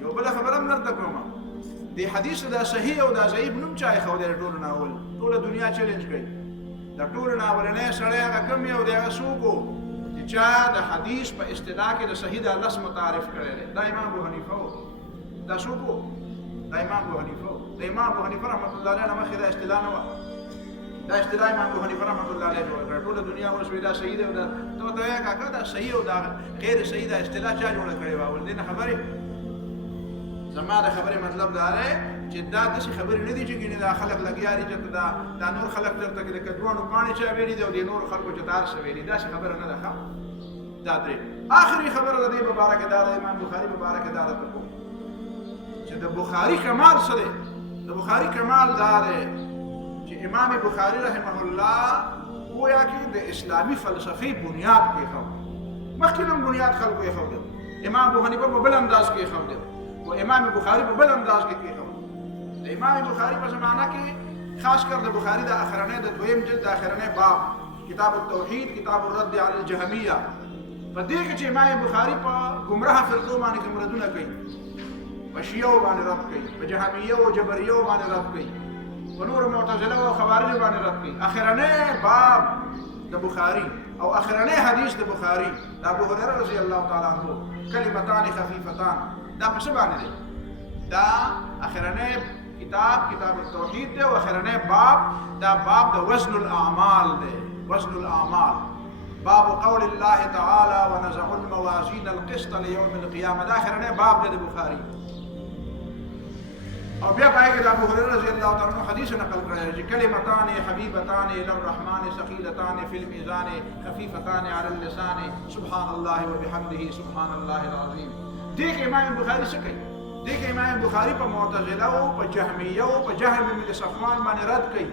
یو بله خبره هم درته کومه، د حدیث دا صحیح او دا ضعیف نوم چا ایښودی د ټولو نه اول؟ ټوله دنیا چیلنج کوي. د ټولو نه اولنی سړی هغه کوم یو دی؟ هغه څوک و چې چا د حدیث په اصطلاح کې د صحیح دا لس متعارف کړی دی؟ دا امام ابو حنیفه و. دا څوک و؟ دا امام ابو حنیفه و. د امام ابو حنیفه رحمت الله علیه نه مخکې دا اصطلاح نه وه. دا اصطلاح امام ابو حنیفه رحمت الله علیه جوړه کړه. ټوله دنیا اوس وایي دا صحیح دی او دا ته ته وایه کاکا دا صحیح او دا غیر صحیح دا اصطلاح چا جوړه کړې وه ول دې نه خبرې زما د خبرې مطلب دا دی چې دا داسې خبرې نه دي چې ګینې دا خلک لګیا دي چې دا نور خلک درته کې د کدوانو پاڼې چا ویلي دي او د نورو خلکو چې دا هر څه ویلي داسې خبره نه ده ښه دا درې آخري خبره د دې مبارکه دا ده امام بخاري مبارکه دا درته کوم چې د بخاري کمال څه دی د بخاري کمال دا دی چې امام بخاري رحمه الله گویا کې د اسلامي فلسفې بنیاد کېښود مخکې هم بنیاد خلکو ایښودل امام ابو حنیفه په بل انداز کې ایښودل و امام بخاري په بل انداز کې کېښود د امام بخاري په زمانه کې خاص کر د بخاري د اخرنۍ د دویم جلد د اخرنۍ باب کتاب التوحید کتاب الرد علی الجهمیه په دې کې چې امام بخاري په ګمراه فرقو باندې کوم ردونه کوي په شیعو باندې رد کوي په جهمیه او جبریه باندې رد کوي په نور معتزله او خوارج باندې رد کوي اخرنۍ باب د بخاري او اخرنۍ حدیث د بخاري د ابو هريره رضی الله تعالی عنہ کلمتان خفیفتان دا په څه باندې دی دا اخرنۍ کتاب التوحید دی او اخرنۍ باب دا باب د وزن الاعمال دی وزن الاعمال باب قول الله تعالى ونزع الموازين القسط ليوم القيامه دا اخرنۍ باب دی د بخاري او بیا پای کې د ابو هريره رضی الله تعالی عنہ حدیث نقل کړی چې کلمتان حبیبتان الى الرحمن ثقيلتان في الميزان خفيفتان على اللسان سبحان الله وبحمده سبحان الله العظيم دې کې امام بخاري څه کوي دې کې امام بخاري په معتزله او په جهمیه او په جهم بن صفوان باندې رد کوي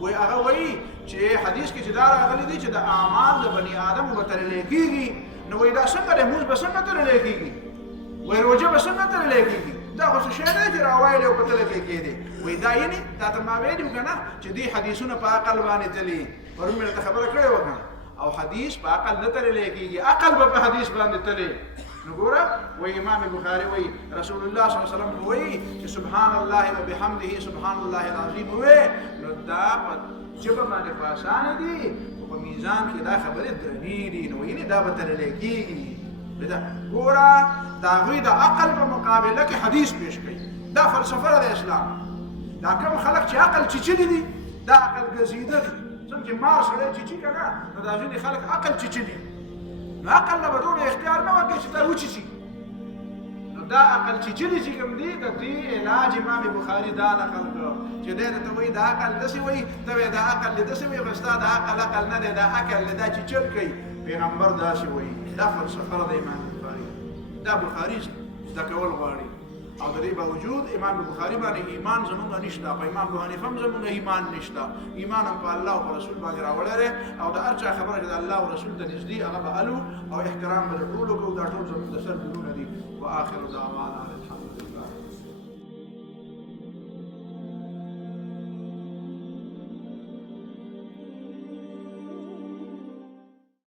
وای هغه وایي چې حدیث کې چې دا راغلي دي چې د اعمال د بني آدم مترلې کېږي نو وای دا څنګه د موږ به څنګه ترلې کېږي وای روزه به څنګه ترلې کېږي دا خو څه شی نه چې راوایلی او په تله کې کېدی وایي دا یعنې دا ته ما ویلي وو که نه چې دې حدیثونه په عقل باندې تلي پرون مې درته خبره کړې وه که نه او حدیث په عقل نه تللی کېږي عقل به په حدیث باندې تلي نو ګوره وایي امام بخاري وایي رسول الله صلی الله علیه وسلم وایي چې سبحان الله وبحمده سبحان الله العظیم وایي نو دا په ژبه باندې په اسانه دي خو په میزان کې دا خبرې درنې دي نو یعنې دا به تللی کېږي ګوره د هغوی د عقل په مقابله کې حدیث پیش کوي دا فلسفه ده د اسلام دا کوم خلک چې عقل چیچلي دي دا عقل ګزیده دي څنګه چې مار سړی چیچي که نه نو دا ځینې خلک عقل چیچلي نو عقل نه به دومره اختیار نه ورکوي چې دا وچیچي نو دا عقل چیچلي چې کوم دي د دې علاج امام بخاري دا نقل کړو چې دی درته وایي دا عقل داسې وایي ته وایې دا عقل دی داسې وایي خو ستا دا عقل نه دی دا عقل دی دا چیچل کوي پیغمبر داسې وایي دا فلسفه ده د امام بخاري دا بخاري زده کول غواړي او د دې باوجود امام بخاري باندې ایمان زمونږ نشته په امام ابو حنیفه هم زمونږ ایمان نشته ایمان هم په الله او په رسول باندې راوړی او د هر چا خبره چې د الله او رسول ته نږدې هغه به الو او احترام به د ټولو کوو دا ټول زمونږ د سر ګلونه دي واخر دعوانا الحمد لله